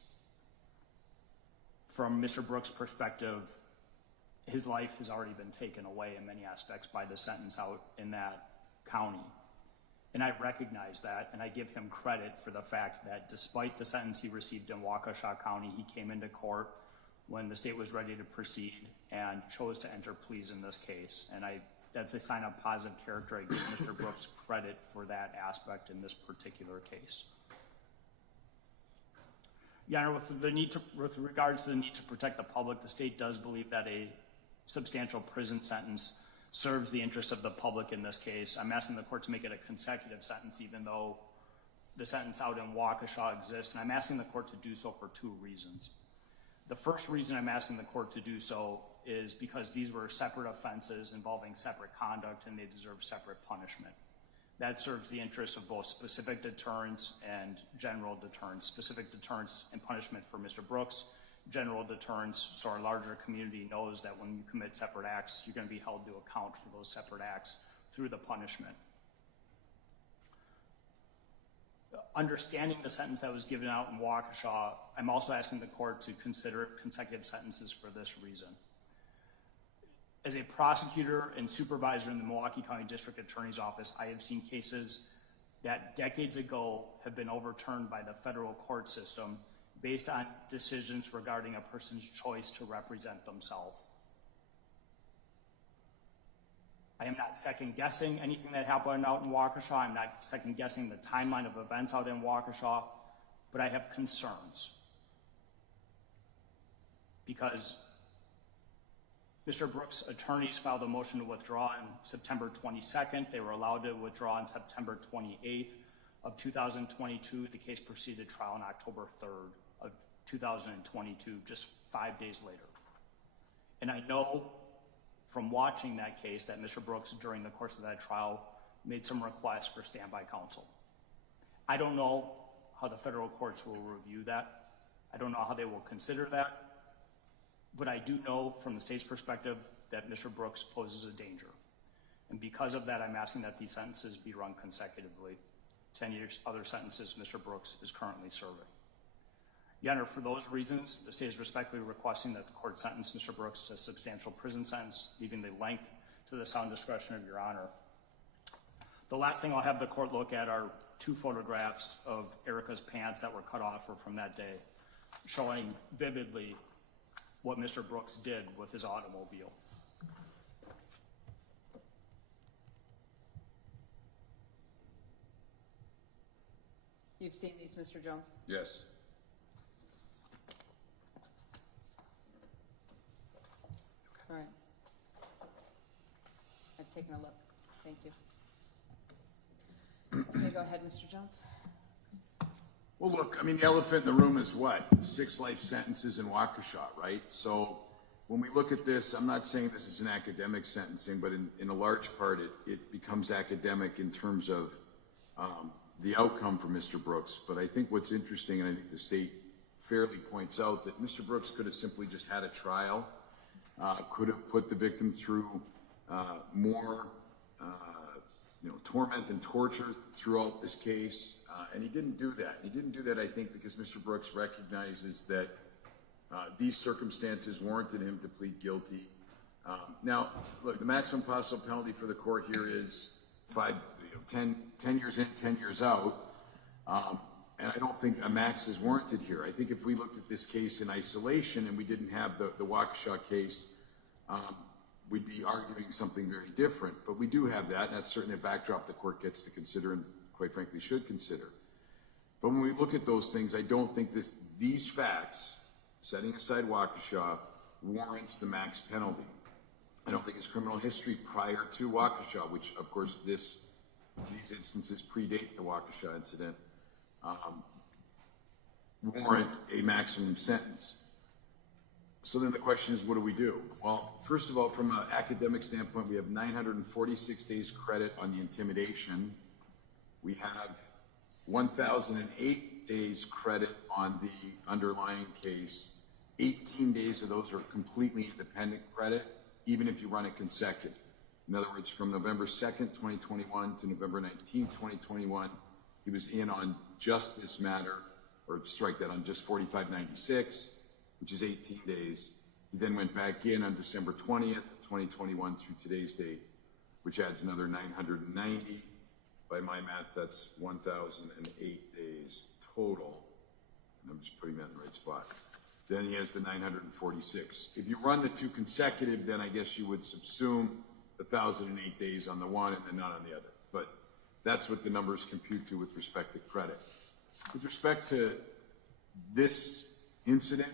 from Mr. Brooks' perspective, his life has already been taken away in many aspects by the sentence out in that county. And I recognize that, and I give him credit for the fact that despite the sentence he received in Waukesha County, he came into court when the state was ready to proceed and chose to enter pleas in this case. And that's a sign of positive character. I give Mr. Brooks credit for that aspect in this particular case. Your Honor, with regards to the need to protect the public, the state does believe that a substantial prison sentence serves the interests of the public in this case. I'm asking the court to make it a consecutive sentence, even though the sentence out in Waukesha exists, and I'm asking the court to do so for two reasons. The first reason I'm asking the court to do so is because these were separate offenses involving separate conduct, and they deserve separate punishment. That serves the interests of both specific deterrence and general deterrence. Specific deterrence and punishment for Mr. Brooks, general deterrence, so our larger community knows that when you commit separate acts, you're going to be held to account for those separate acts through the punishment. Understanding the sentence that was given out in Waukesha, I'm also asking the court to consider consecutive sentences for this reason. As a prosecutor and supervisor in the Milwaukee County District Attorney's Office, I have seen cases that decades ago have been overturned by the federal court system based on decisions regarding a person's choice to represent themselves. I am not second-guessing anything that happened out in Waukesha. I'm not second-guessing the timeline of events out in Waukesha, but I have concerns. Because Mr. Brooks' attorneys filed a motion to withdraw on September 22nd. They were allowed to withdraw on September 28th of 2022. The case proceeded to trial on October 3rd of 2022, just 5 days later. And I know from watching that case that Mr. Brooks, during the course of that trial, made some requests for standby counsel. I don't know how the federal courts will review that. I don't know how they will consider that. But I do know from the state's perspective that Mr. Brooks poses a danger. And because of that, I'm asking that these sentences be run consecutively. 10 years, other sentences Mr. Brooks is currently serving. Your Honor, for those reasons, the state is respectfully requesting that the court sentence Mr. Brooks to a substantial prison sentence, leaving the length to the sound discretion of Your Honor. The last thing I'll have the court look at are two photographs of Erica's pants that were cut off from that day, showing vividly what Mr. Brooks did with his automobile. You've seen these, Mr. Jones? Yes. taking a look. Thank you. Okay, go ahead, Mr. Jones. Well, look, I mean, the elephant in the room is what? 6 life sentences in Waukesha, right? So when we look at this, I'm not saying this is an academic sentencing, but in a large part, it becomes academic in terms of the outcome for Mr. Brooks. But I think what's interesting, and I think the state fairly points out, that Mr. Brooks could have simply just had a trial, could have put the victim through more torment and torture throughout this case, and he didn't do that. He didn't do that, I think, because Mr. Brooks recognizes that these circumstances warranted him to plead guilty. Now, look, the maximum possible penalty for the court here is 10 years in, 10 years out, and I don't think a max is warranted here. I think if we looked at this case in isolation and we didn't have the Waukesha case, we'd be arguing something very different. But we do have that, and that's certainly a backdrop the court gets to consider and, quite frankly, should consider. But when we look at those things, I don't think these facts, setting aside Waukesha, warrants the max penalty. I don't think his criminal history prior to Waukesha, which, of course, these instances predate the Waukesha incident, warrant a maximum sentence. So then the question is, what do we do? Well, first of all, from an academic standpoint, we have 946 days credit on the intimidation. We have 1,008 days credit on the underlying case. 18 days of those are completely independent credit, even if you run it consecutive. In other words, from November 2nd, 2021 to November 19th, 2021, he was in on just this matter, or strike that, on just 4596, which is 18 days. He then went back in on December 20th, 2021 through today's date, which adds another 990. By my math, that's 1,008 days total. And I'm just putting that in the right spot. Then he has the 946. If you run the two consecutive, then I guess you would subsume 1,008 days on the one and then not on the other. But that's what the numbers compute to with respect to credit. With respect to this incident,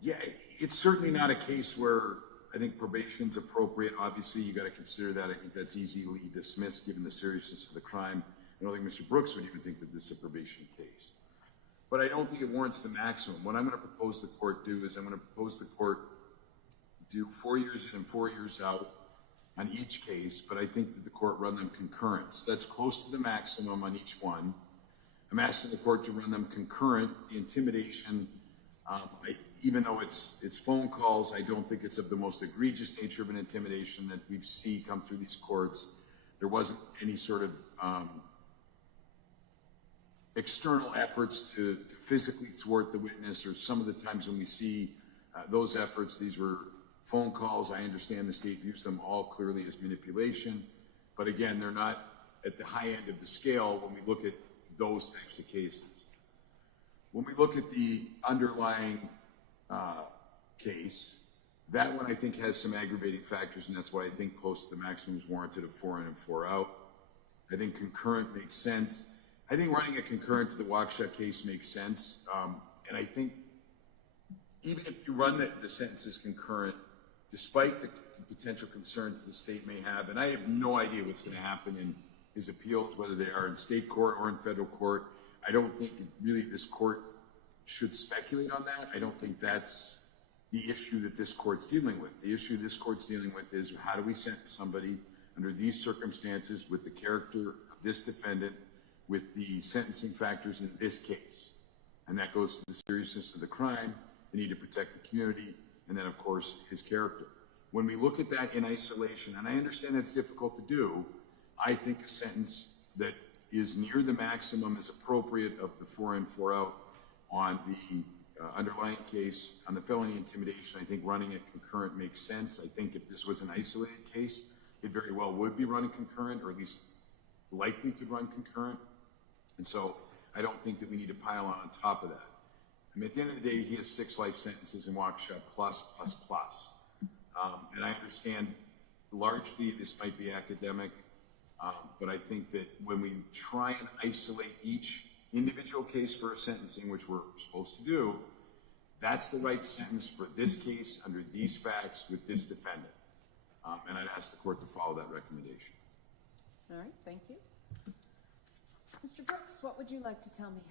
yeah, it's certainly not a case where I think probation's appropriate. Obviously, you got to consider that. I think that's easily dismissed given the seriousness of the crime. I don't think Mr. Brooks would even think that this is a probation case. But I don't think it warrants the maximum. What I'm going to propose the court do is I'm going to propose the court do 4 years in and 4 years out on each case, but I think that the court run them concurrent. So that's close to the maximum on each one. I'm asking the court to run them concurrent. The intimidation, even though it's phone calls, I don't think it's of the most egregious nature of an intimidation that we've seen come through these courts. There wasn't any sort of external efforts to physically thwart the witness, or some of the times when we see those efforts, these were phone calls. I understand the state views them all clearly as manipulation, but again, they're not at the high end of the scale when we look at those types of cases. When we look at the underlying case, that one I think has some aggravating factors, and that's why I think close to the maximum is warranted of 4 in and 4 out. I think concurrent makes sense. I think running a concurrent to the Waukesha case makes sense, and I think even if you run the sentences concurrent, despite the potential concerns the state may have, and I have no idea what's going to happen in his appeals, whether they are in state court or in federal court, I don't think really this court should speculate on that. I don't think that's the issue that this court's dealing with. The issue this court's dealing with is, how do we sentence somebody under these circumstances with the character of this defendant, with the sentencing factors in this case? And that goes to the seriousness of the crime, the need to protect the community, and then, of course, his character. When we look at that in isolation, and I understand that's difficult to do, I think a sentence that is near the maximum is appropriate of the 4 in, 4 out on the underlying case. On the felony intimidation, I think running it concurrent makes sense. I think if this was an isolated case, it very well would be running concurrent, or at least likely could run concurrent. And so I don't think that we need to pile on top of that. I mean, at the end of the day, he has 6 life sentences in Waukesha, plus. And I understand largely this might be academic, but I think that when we try and isolate each individual case for a sentencing, which we're supposed to do, that's the right sentence for this case under these facts with this defendant. And I'd ask the court to follow that recommendation. All right, thank you. Mr. Brooks, what would you like to tell me?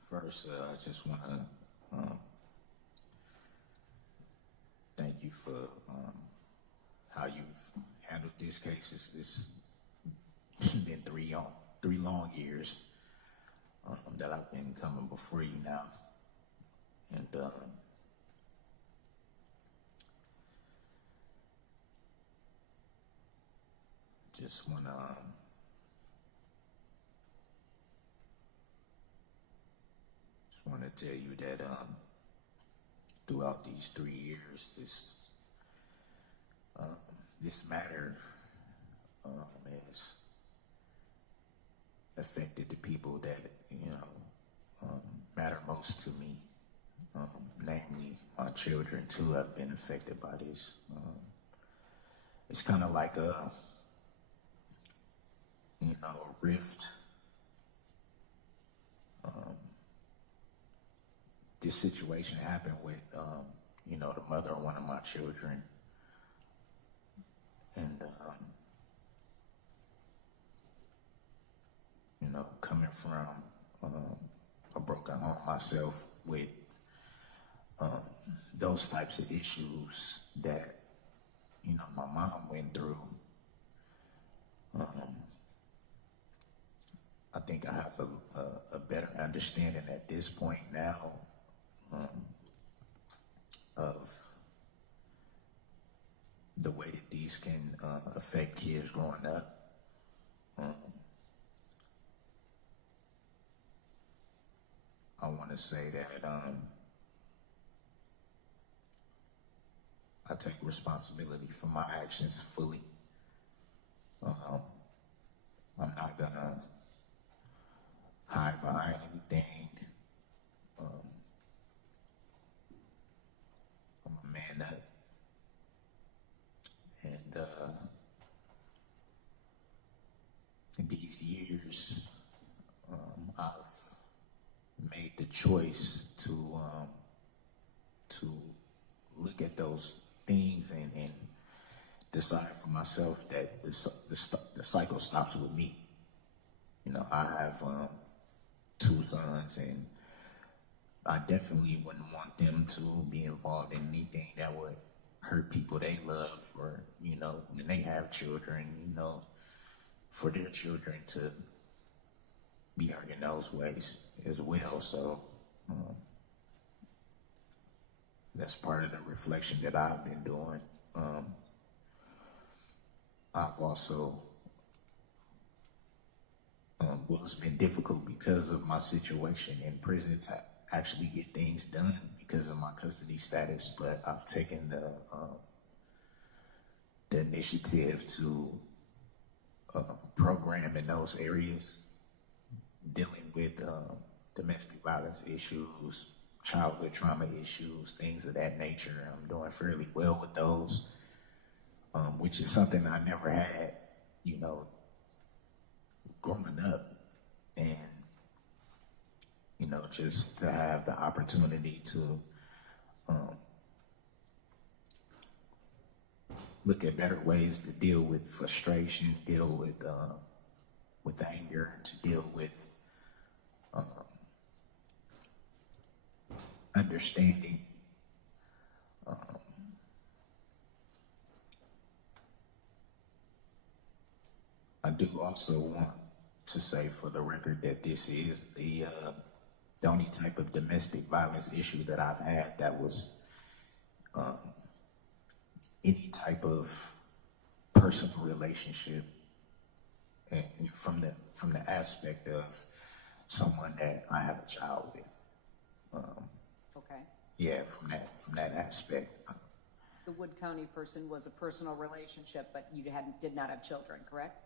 First, I just want to thank you for how you've handled this case. It's been three long years that I've been coming before you now, and just want to tell you that throughout these 3 years, this matter has affected the people that matter most to me, namely my children too have been affected by this. It's kind of like a rift. This situation happened with, the mother of one of my children. And, coming from a broken home myself with those types of issues that, my mom went through, I think I have a better understanding at this point now of the way that these can affect kids growing up. I want to say that I take responsibility for my actions fully. I'm not gonna hide behind anything. I'm a man up, and in these years, I've made the choice to look at those things and decide for myself that the cycle stops with me. I have 2 sons, and I definitely wouldn't want them to be involved in anything that would hurt people they love, or, when they have children, for their children to be hurt in those ways as well. So that's part of the reflection that I've been doing. I've also, it's been difficult because of my situation in prison to actually get things done because of my custody status, but I've taken the initiative to program in those areas, dealing with domestic violence issues, childhood trauma issues, things of that nature. I'm doing fairly well with those, which is something I never had, growing up. And, just to have the opportunity to look at better ways to deal with frustration, deal with anger, to deal with understanding. I do also want to say for the record that this is the only type of domestic violence issue that I've had that was any type of personal relationship, and from the aspect of someone that I have a child with. Okay. Yeah, from that aspect. The Wood County person was a personal relationship, but you did not have children, correct?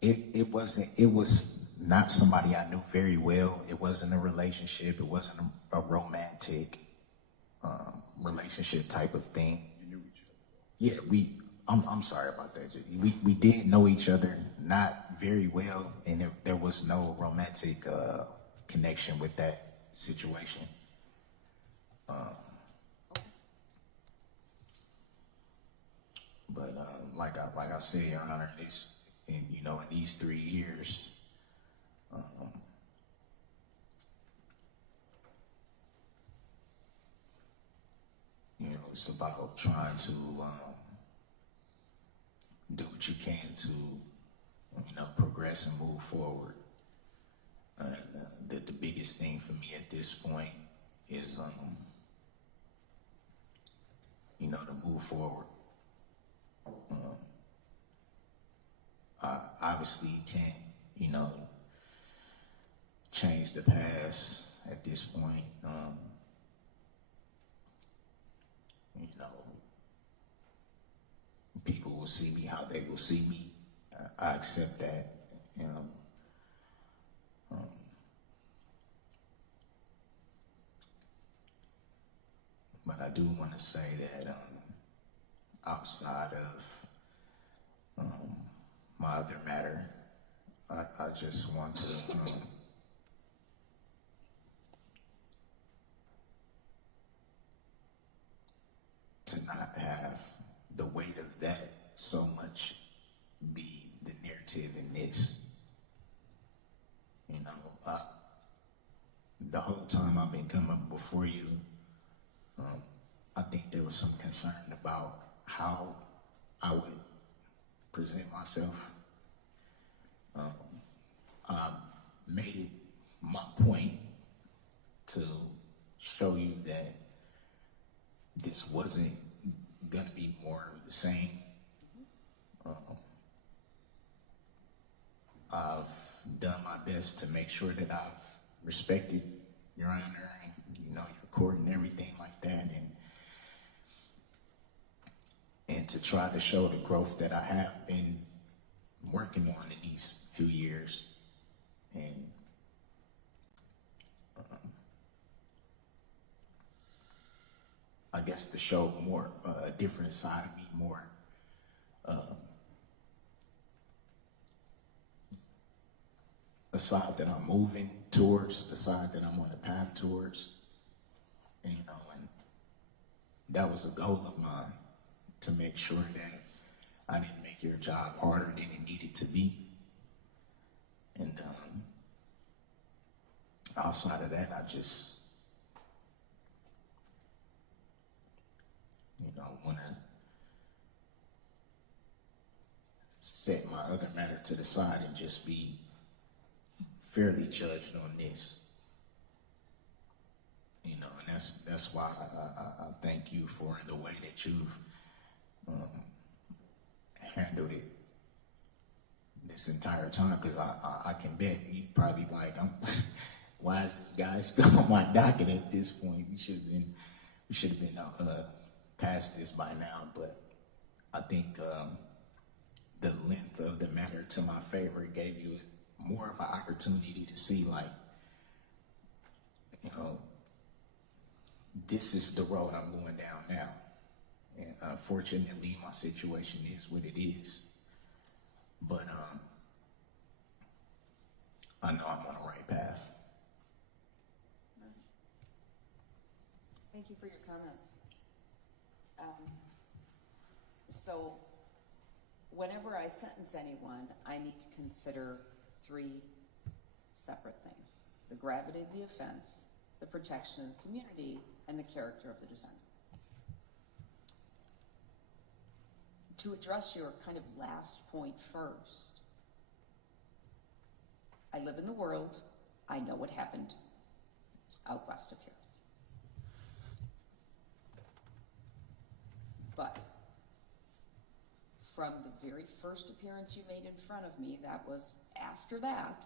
It was not somebody I knew very well. It wasn't a relationship. It wasn't a romantic relationship type of thing. You knew each other? Yeah, I'm sorry about that. We did know each other not very well, and there was no romantic connection with that situation. But like I said, Your Honor, in these 3 years, it's about trying to do what you can to progress and move forward. And the biggest thing for me at this point is to move forward. I obviously can't change the past at this point. People will see me how they will see me. I accept that, but I do want to say that outside of my other matter, I just want to not have the weight of that so much be the narrative in this. The whole time I've been coming before you, I think there was some concern about how I would present myself. I made it my point to show you that this wasn't gonna be more of the same. I've done my best to make sure that I've respected Your Honor and your court and everything like that, and to try to show the growth that I have been working on in these few years. And I guess to show more a different side of me, more a side that I'm moving towards, a side that I'm on the path towards, and that was a goal of mine, to make sure that I didn't make your job harder than it needed to be. And outside of that, I just want to set my other matter to the side and just be fairly judged on this. And that's why I thank you for the way that you've handled it this entire time, because I can bet you probably like, why is this guy still on my docket at this point? We should have been past this by now. But I think the length of the matter to my favor gave you more of an opportunity to see, like, this is the road I'm going down now. And unfortunately, my situation is what it is. But I know I'm on the right path. Thank you for your comments. So whenever I sentence anyone, I need to consider 3 separate things: the gravity of the offense, the protection of the community, and the character of the defendant. To address your kind of last point first, I live in the world. I know what happened out west of here. But from the very first appearance you made in front of me, that was after that,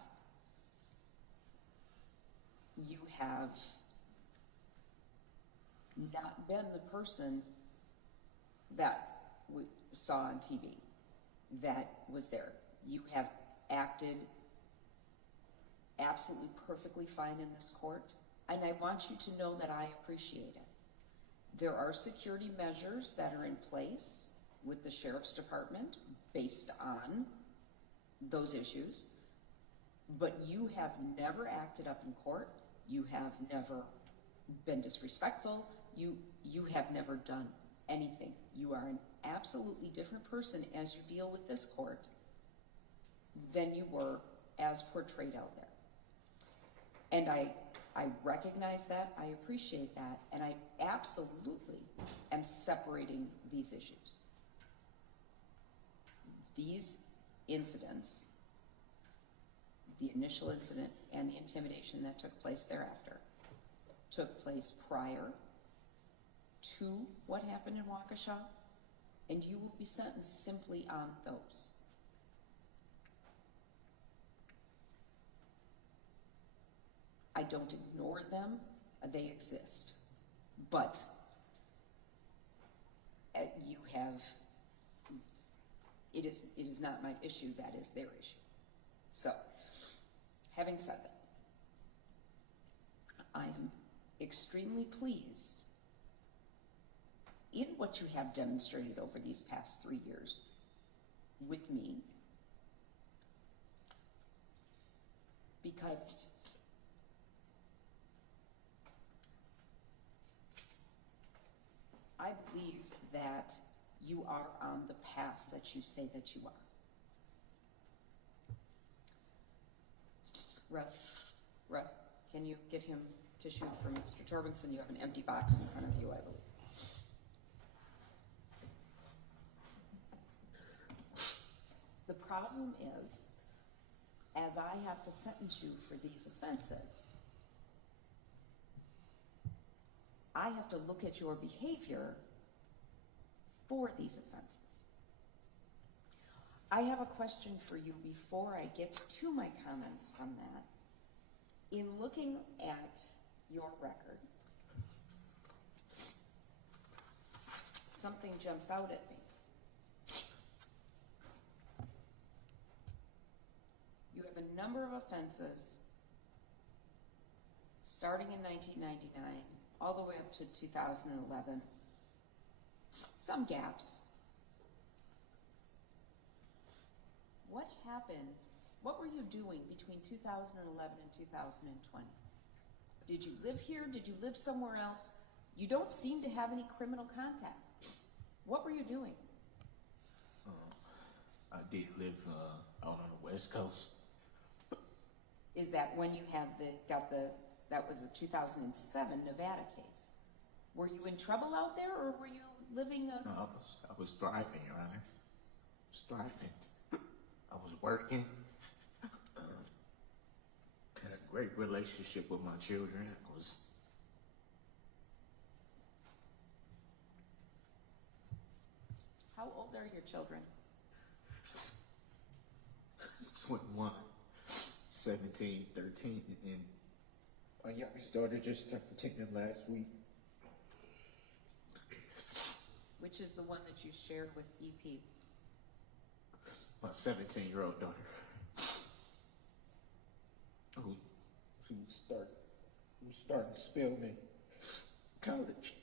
you have not been the person that we saw on TV that was there. You have acted absolutely perfectly fine in this court, and I want you to know that I appreciate it. There are security measures that are in place with the sheriff's department based on those issues, but you have never acted up in court. You have never been disrespectful. You have never done anything. You are an absolutely different person as you deal with this court than you were as portrayed out there. And I recognize that, I appreciate that, and I absolutely am separating these issues. These incidents, the initial incident and the intimidation that took place thereafter, took place prior to what happened in Waukesha, and you will be sentenced simply on those. I don't ignore them, they exist, but you have, it is not my issue, that is their issue. So, having said that, I am extremely pleased in what you have demonstrated over these past 3 years with me, because I believe that you are on the path that you say that you are. Russ, can you get him tissue for Mr. Torbenson? You have an empty box in front of you, I believe. The problem is, as I have to sentence you for these offenses, I have to look at your behavior for these offenses. I have a question for you before I get to my comments from that. In looking at your record, something jumps out at me. You have a number of offenses starting in 1999 all the way up to 2011. Some gaps. What happened? What were you doing between 2011 and 2020? Did you live here? Did you live somewhere else? You don't seem to have any criminal contact. What were you doing? I did live out on the West Coast. Is that when you had that was a 2007 Nevada case? Were you in trouble out there, or were you living a... No, I was thriving, Your Honor. I was thriving. I was working. Had a great relationship with my children. How old are your children? 21, 17, 13, and my youngest daughter just turned 10 last week. Which is the one that you shared with EP? My 17-year-old daughter. Who started to spill me college.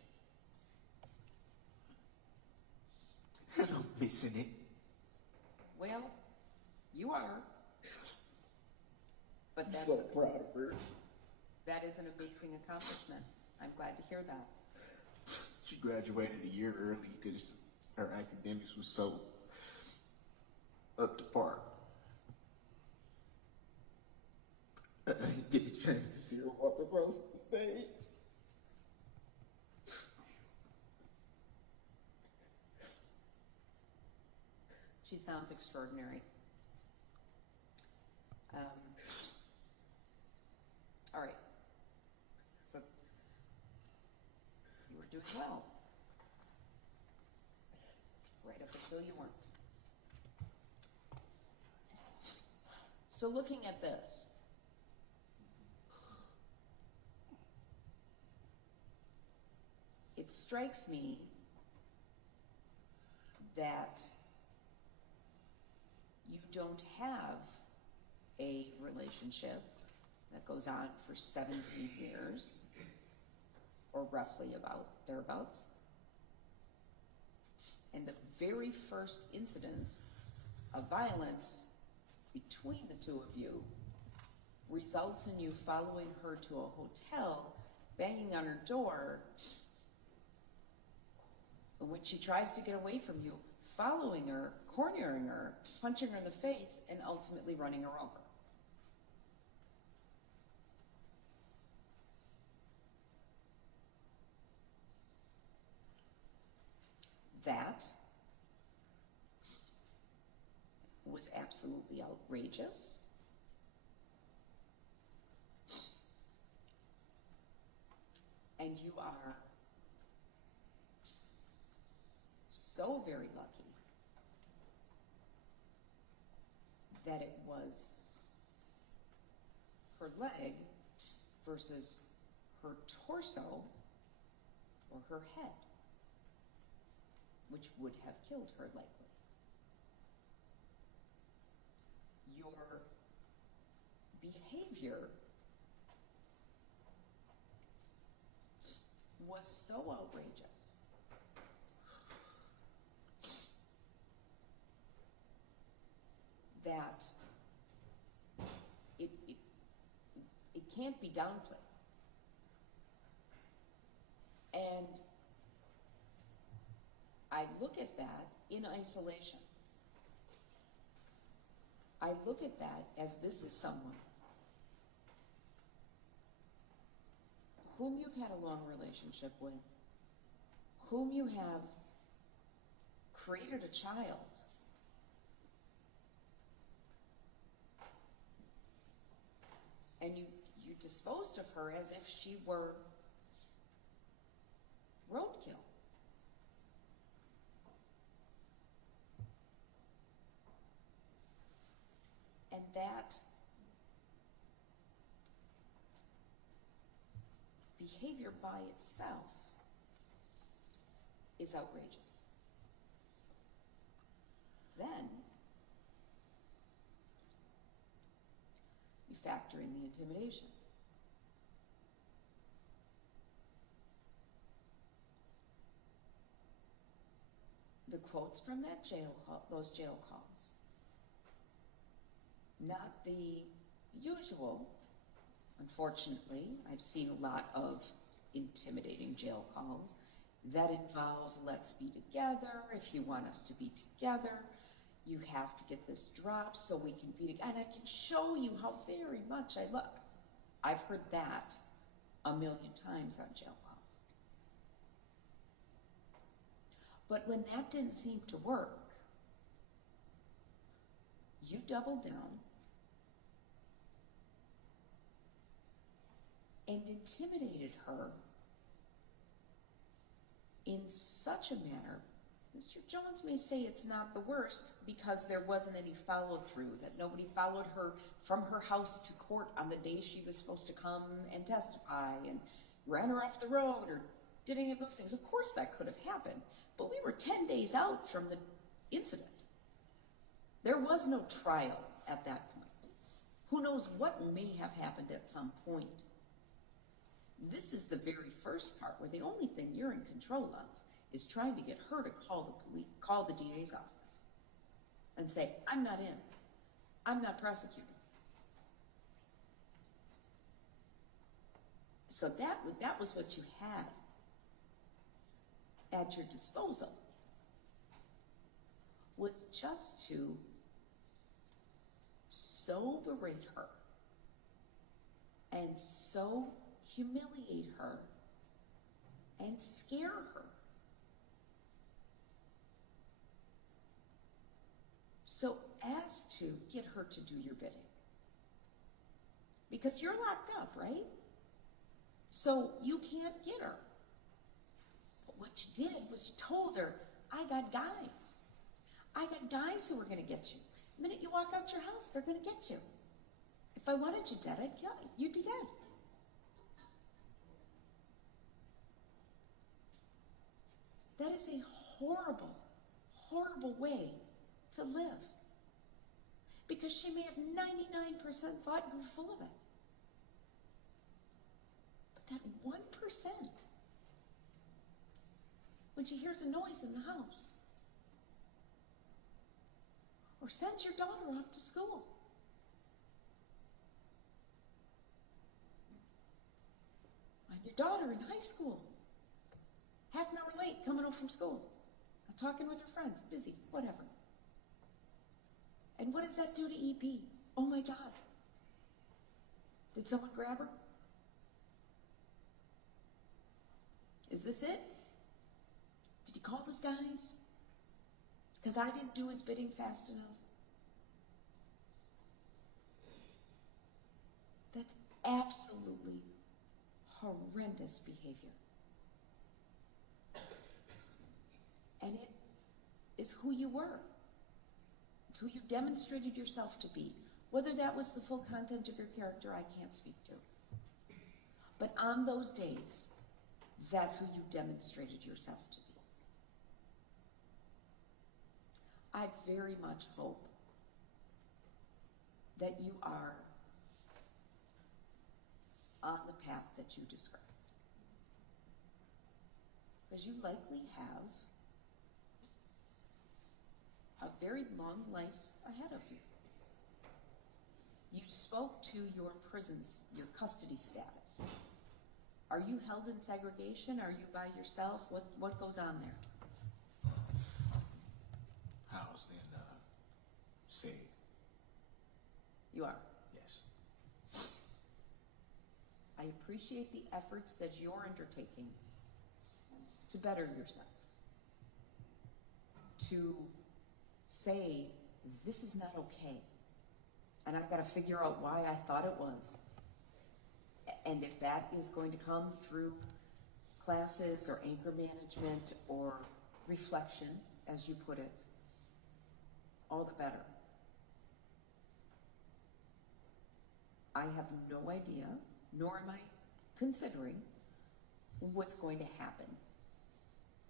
And I'm missing it. Well, you are. But I'm that's so proud of her. That is an amazing accomplishment. I'm glad to hear that. She graduated a year early because her academics was so up to par. I didn't get the chance to see her walk across the stage. She sounds extraordinary. All right. So you were doing well. Right up until you weren't. So looking at this, it strikes me that you don't have a relationship that goes on for 17 years, or roughly about thereabouts. And the very first incident of violence between the two of you results in you following her to a hotel, banging on her door, and when she tries to get away from you, following her, cornering her, punching her in the face, and ultimately running her over. That was absolutely outrageous. And you are so very lucky that it was her leg versus her torso or her head, which would have killed her likely. Your behavior was so outrageous that it can't be downplayed. And I look at that in isolation. I look at that as this is someone whom you've had a long relationship with, whom you have created a child, and you disposed of her as if she were roadkill. And that behavior by itself is outrageous. Then you factor in the intimidation. The quotes from that those jail calls, not the usual. Unfortunately, I've seen a lot of intimidating jail calls that involve let's be together. If you want us to be together, you have to get this drop so we can be together. And I can show you how very much I love. I've heard that a million times on jail calls. But when that didn't seem to work, you doubled down and intimidated her in such a manner. Mr. Jones may say it's not the worst because there wasn't any follow-through, that nobody followed her from her house to court on the day she was supposed to come and testify and ran her off the road or did any of those things. Of course that could have happened, but we were 10 days out from the incident. There was no trial at that point. Who knows what may have happened at some point. This is the very first part where the only thing you're in control of is trying to get her to call the DA's office and say, I'm not in, I'm not prosecuting. So that was what you had at your disposal, was just to so berate her and so humiliate her and scare her. So as to get her to do your bidding. Because you're locked up, right? So you can't get her. But what you did was you told her, I got guys. I got guys who are going to get you. The minute you walk out your house, they're going to get you. If I wanted you dead, I'd kill you. You'd be dead. That is a horrible, horrible way to live. Because she may have 99% thought you were full of it. But that 1%, when she hears a noise in the house, or send your daughter off to school. I'm your daughter in high school, half an hour late coming home from school, talking with her friends, busy, whatever. And what does that do to EP? Oh my God. Did someone grab her? Is this it? Did he call his guys? Because I didn't do his bidding fast enough. That's absolutely horrendous behavior. And it is who you were. It's who you demonstrated yourself to be. Whether that was the full content of your character, I can't speak to. But on those days, that's who you demonstrated yourself to be. I very much hope that you are on the path that you described. Because you likely have a very long life ahead of you. You spoke to your prisons, your custody status. Are you held in segregation? Are you by yourself? What goes on there? Housed in SAID. You are. Yes. I appreciate the efforts that you're undertaking to better yourself. To say, this is not okay. And I've got to figure out why I thought it was. And if that is going to come through classes or anger management or reflection, as you put it, all the better. I have no idea, nor am I considering what's going to happen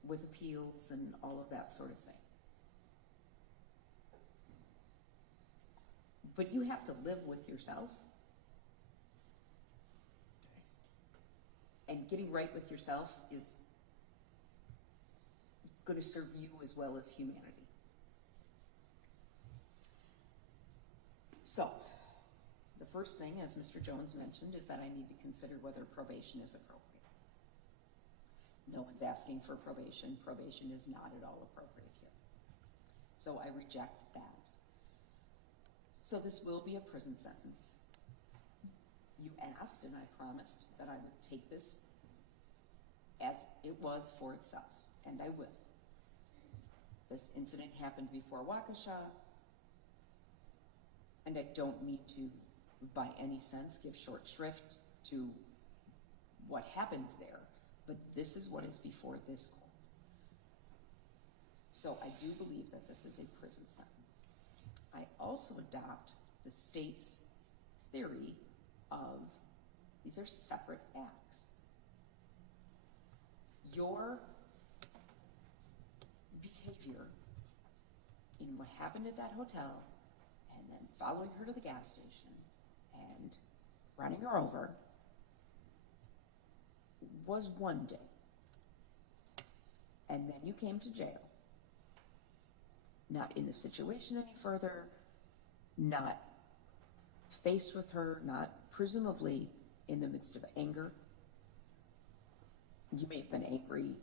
with appeals and all of that sort of thing. But you have to live with yourself. And getting right with yourself is going to serve you as well as humanity. So, the first thing, as Mr. Jones mentioned, is that I need to consider whether probation is appropriate. No one's asking for probation. Probation is not at all appropriate here. So I reject that. So this will be a prison sentence. You asked, and I promised that I would take this as it was for itself, and I will. This incident happened before Waukesha, and I don't mean to, by any sense, give short shrift to what happened there, but this is what is before this court. So I do believe that this is a prison sentence. I also adopt the state's theory of these are separate acts. Your behavior in what happened at that hotel and then following her to the gas station and running her over was one day. And then you came to jail. Not in the situation any further, not faced with her, not presumably in the midst of anger. You may have been angry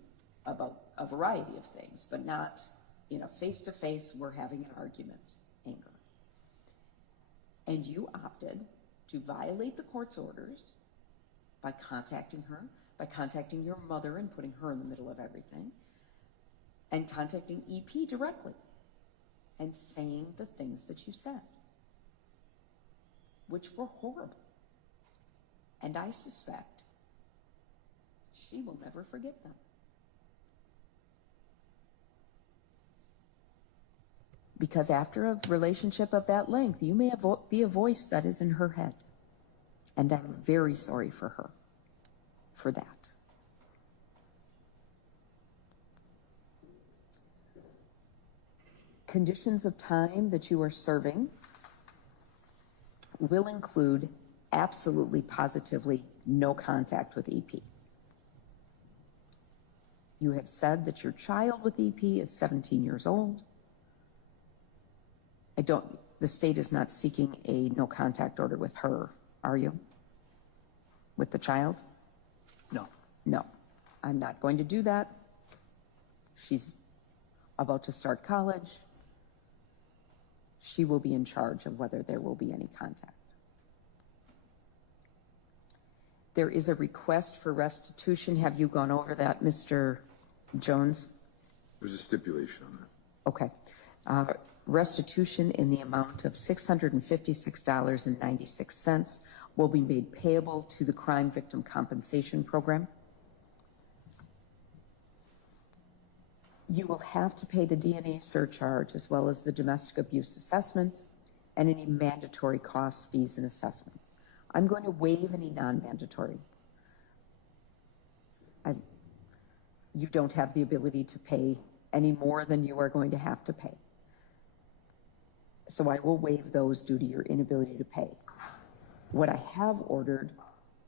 about a variety of things, but not in a face-to-face, we're having an argument, anger. And you opted to violate the court's orders by contacting her, by contacting your mother and putting her in the middle of everything, and contacting EP directly and saying the things that you said, which were horrible. And I suspect she will never forget them. Because after a relationship of that length, you may be a voice that is in her head. And I'm very sorry for her for that. Conditions of time that you are serving will include absolutely, positively no contact with EP. You have said that your child with EP is 17 years old. The state is not seeking a no contact order with her, are you? With the child? No. No, I'm not going to do that. She's about to start college. She will be in charge of whether there will be any contact. There is a request for restitution. Have you gone over that, Mr. Jones? There's a stipulation on that. Okay. Restitution in the amount of $656.96 will be made payable to the Crime Victim Compensation Program. You will have to pay the DNA surcharge as well as the domestic abuse assessment and any mandatory costs, fees, and assessments. I'm going to waive any non-mandatory. You don't have the ability to pay any more than you are going to have to pay. So I will waive those due to your inability to pay. What I have ordered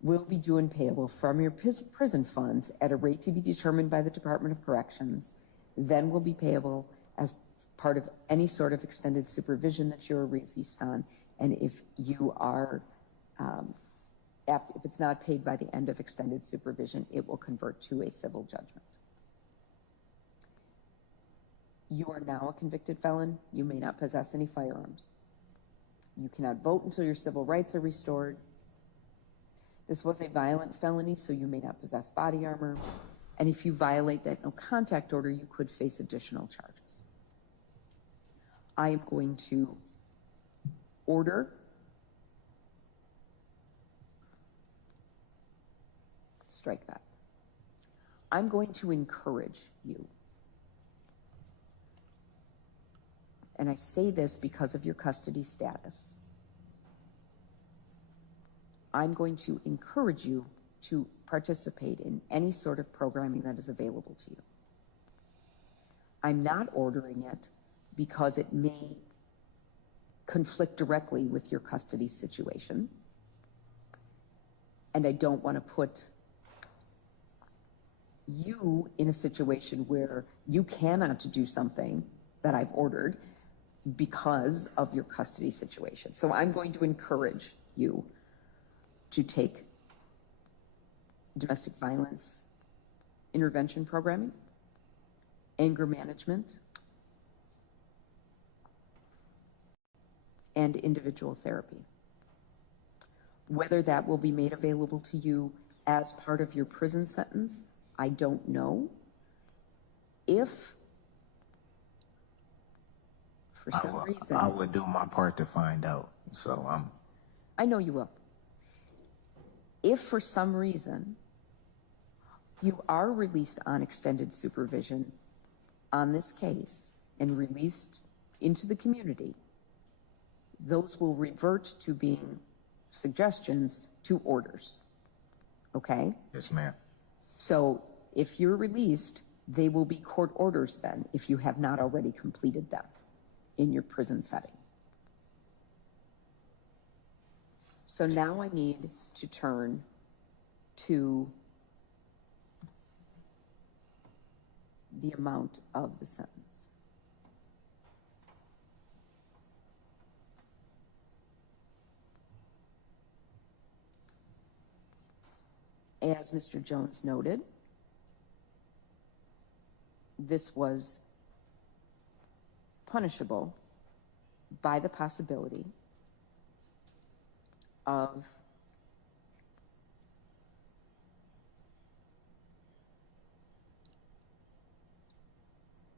will be due and payable from your prison funds at a rate to be determined by the Department of Corrections, then will be payable as part of any sort of extended supervision that you're released on. And if you are, if it's not paid by the end of extended supervision, it will convert to a civil judgment. You are now a convicted felon. You may not possess any firearms. You cannot vote until your civil rights are restored. This was a violent felony, so you may not possess body armor. And if you violate that no contact order, you could face additional charges. I am going to order strike that. I'm going to encourage you. And I say this because of your custody status. I'm going to encourage you to participate in any sort of programming that is available to you. I'm not ordering it because it may conflict directly with your custody situation. And I don't want to put you in a situation where you cannot do something that I've ordered because of your custody situation. So I'm going to encourage you to take domestic violence intervention programming, anger management, and individual therapy. Whether that will be made available to you as part of your prison sentence, I don't know. If for some reason, I would do my part to find out. So I know you will. If for some reason you are released on extended supervision on this case and released into the community, those will revert to being suggestions to orders. Okay? Yes, ma'am. So if you're released, they will be court orders then, if you have not already completed them in your prison setting. So now I need to turn to the amount of the sentence. As Mr. Jones noted, this was punishable by the possibility of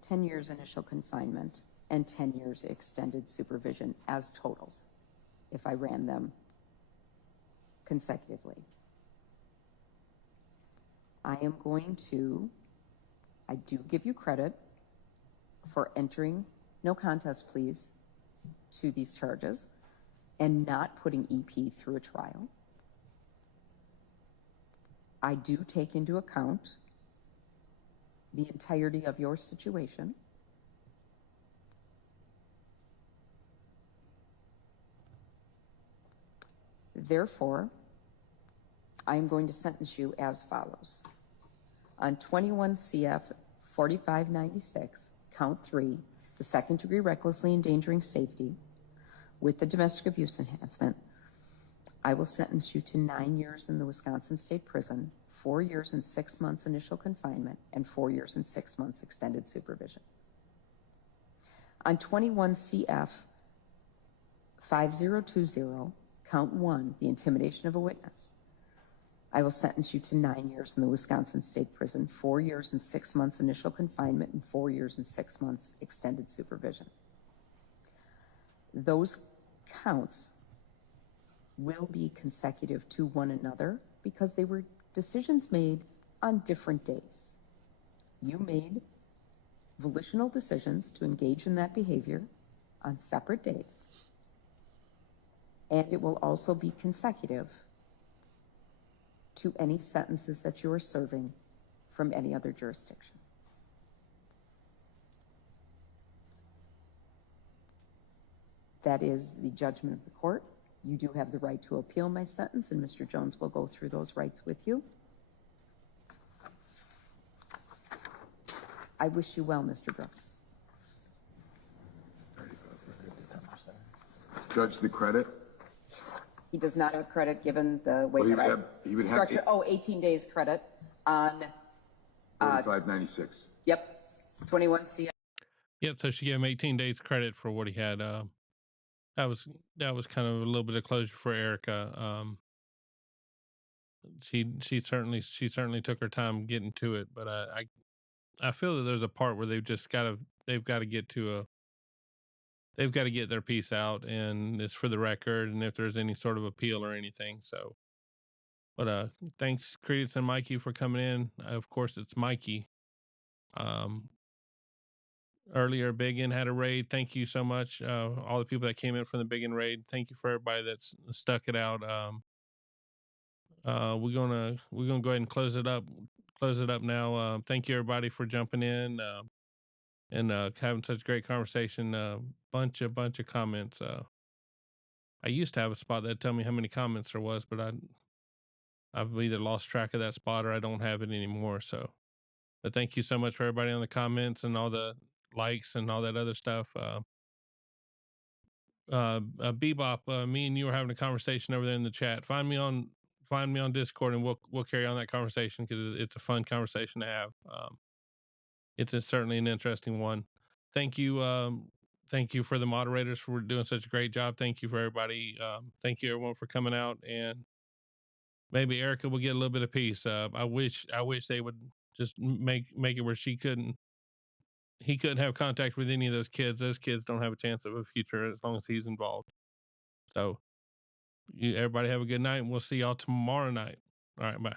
$10 initial confinement and 10 years extended supervision as totals, if I ran them consecutively. I do give you credit for entering no contest pleas to these charges and not putting EP through a trial. I do take into account the entirety of your situation. Therefore, I am going to sentence you as follows. On 21 CF 4596, count 3, the second-degree recklessly endangering safety with the domestic abuse enhancement, I will sentence you to 9 years in the Wisconsin State Prison, 4 years and 6 months initial confinement, and 4 years and 6 months extended supervision. On 21 CF 5020, count 1, the intimidation of a witness, I will sentence you to 9 years in the Wisconsin State Prison, 4 years and 6 months initial confinement, and 4 years and 6 months extended supervision. Those counts will be consecutive to one another because they were decisions made on different days. You made volitional decisions to engage in that behavior on separate days, and it will also be consecutive to any sentences that you are serving from any other jurisdiction. That is the judgment of the court. You do have the right to appeal my sentence, and Mr. Jones will go through those rights with you. I wish you well, Mr. Brooks. Judge, the credit? He does not have credit given the way that he would have structured. 18 days credit on 3596. Yep, 21 CF. Yep. So she gave him 18 days credit for what he had. That was kind of a little bit of closure for Erica. She certainly took her time getting to it, but I feel that there's a part where they've got to get their piece out, and it's for the record, and if there's any sort of appeal or anything. So, but thanks, Credence and Mikey, for coming in. Of course, it's Mikey. Earlier, Biggin had a raid. Thank you so much, all the people that came in from the Biggin raid. Thank you for everybody that's stuck it out. We're gonna go ahead and close it up now. Thank you, everybody, for jumping in and having such great conversation. Bunch of comments. I used to have a spot that'd tell me how many comments there was, but I've either lost track of that spot or I don't have it anymore. So, but thank you so much for everybody on the comments and all the likes and all that other stuff. Bebop, me and you were having a conversation over there in the chat. Find me on Discord, and we'll carry on that conversation because it's a fun conversation to have. It's certainly an interesting one. Thank you for the moderators for doing such a great job. Thank you for everybody. Thank you everyone for coming out, and maybe Erica will get a little bit of peace. I wish they would just make it where he couldn't have contact with any of those kids. Those kids don't have a chance of a future as long as he's involved. So everybody have a good night, and we'll see y'all tomorrow night. All right, bye.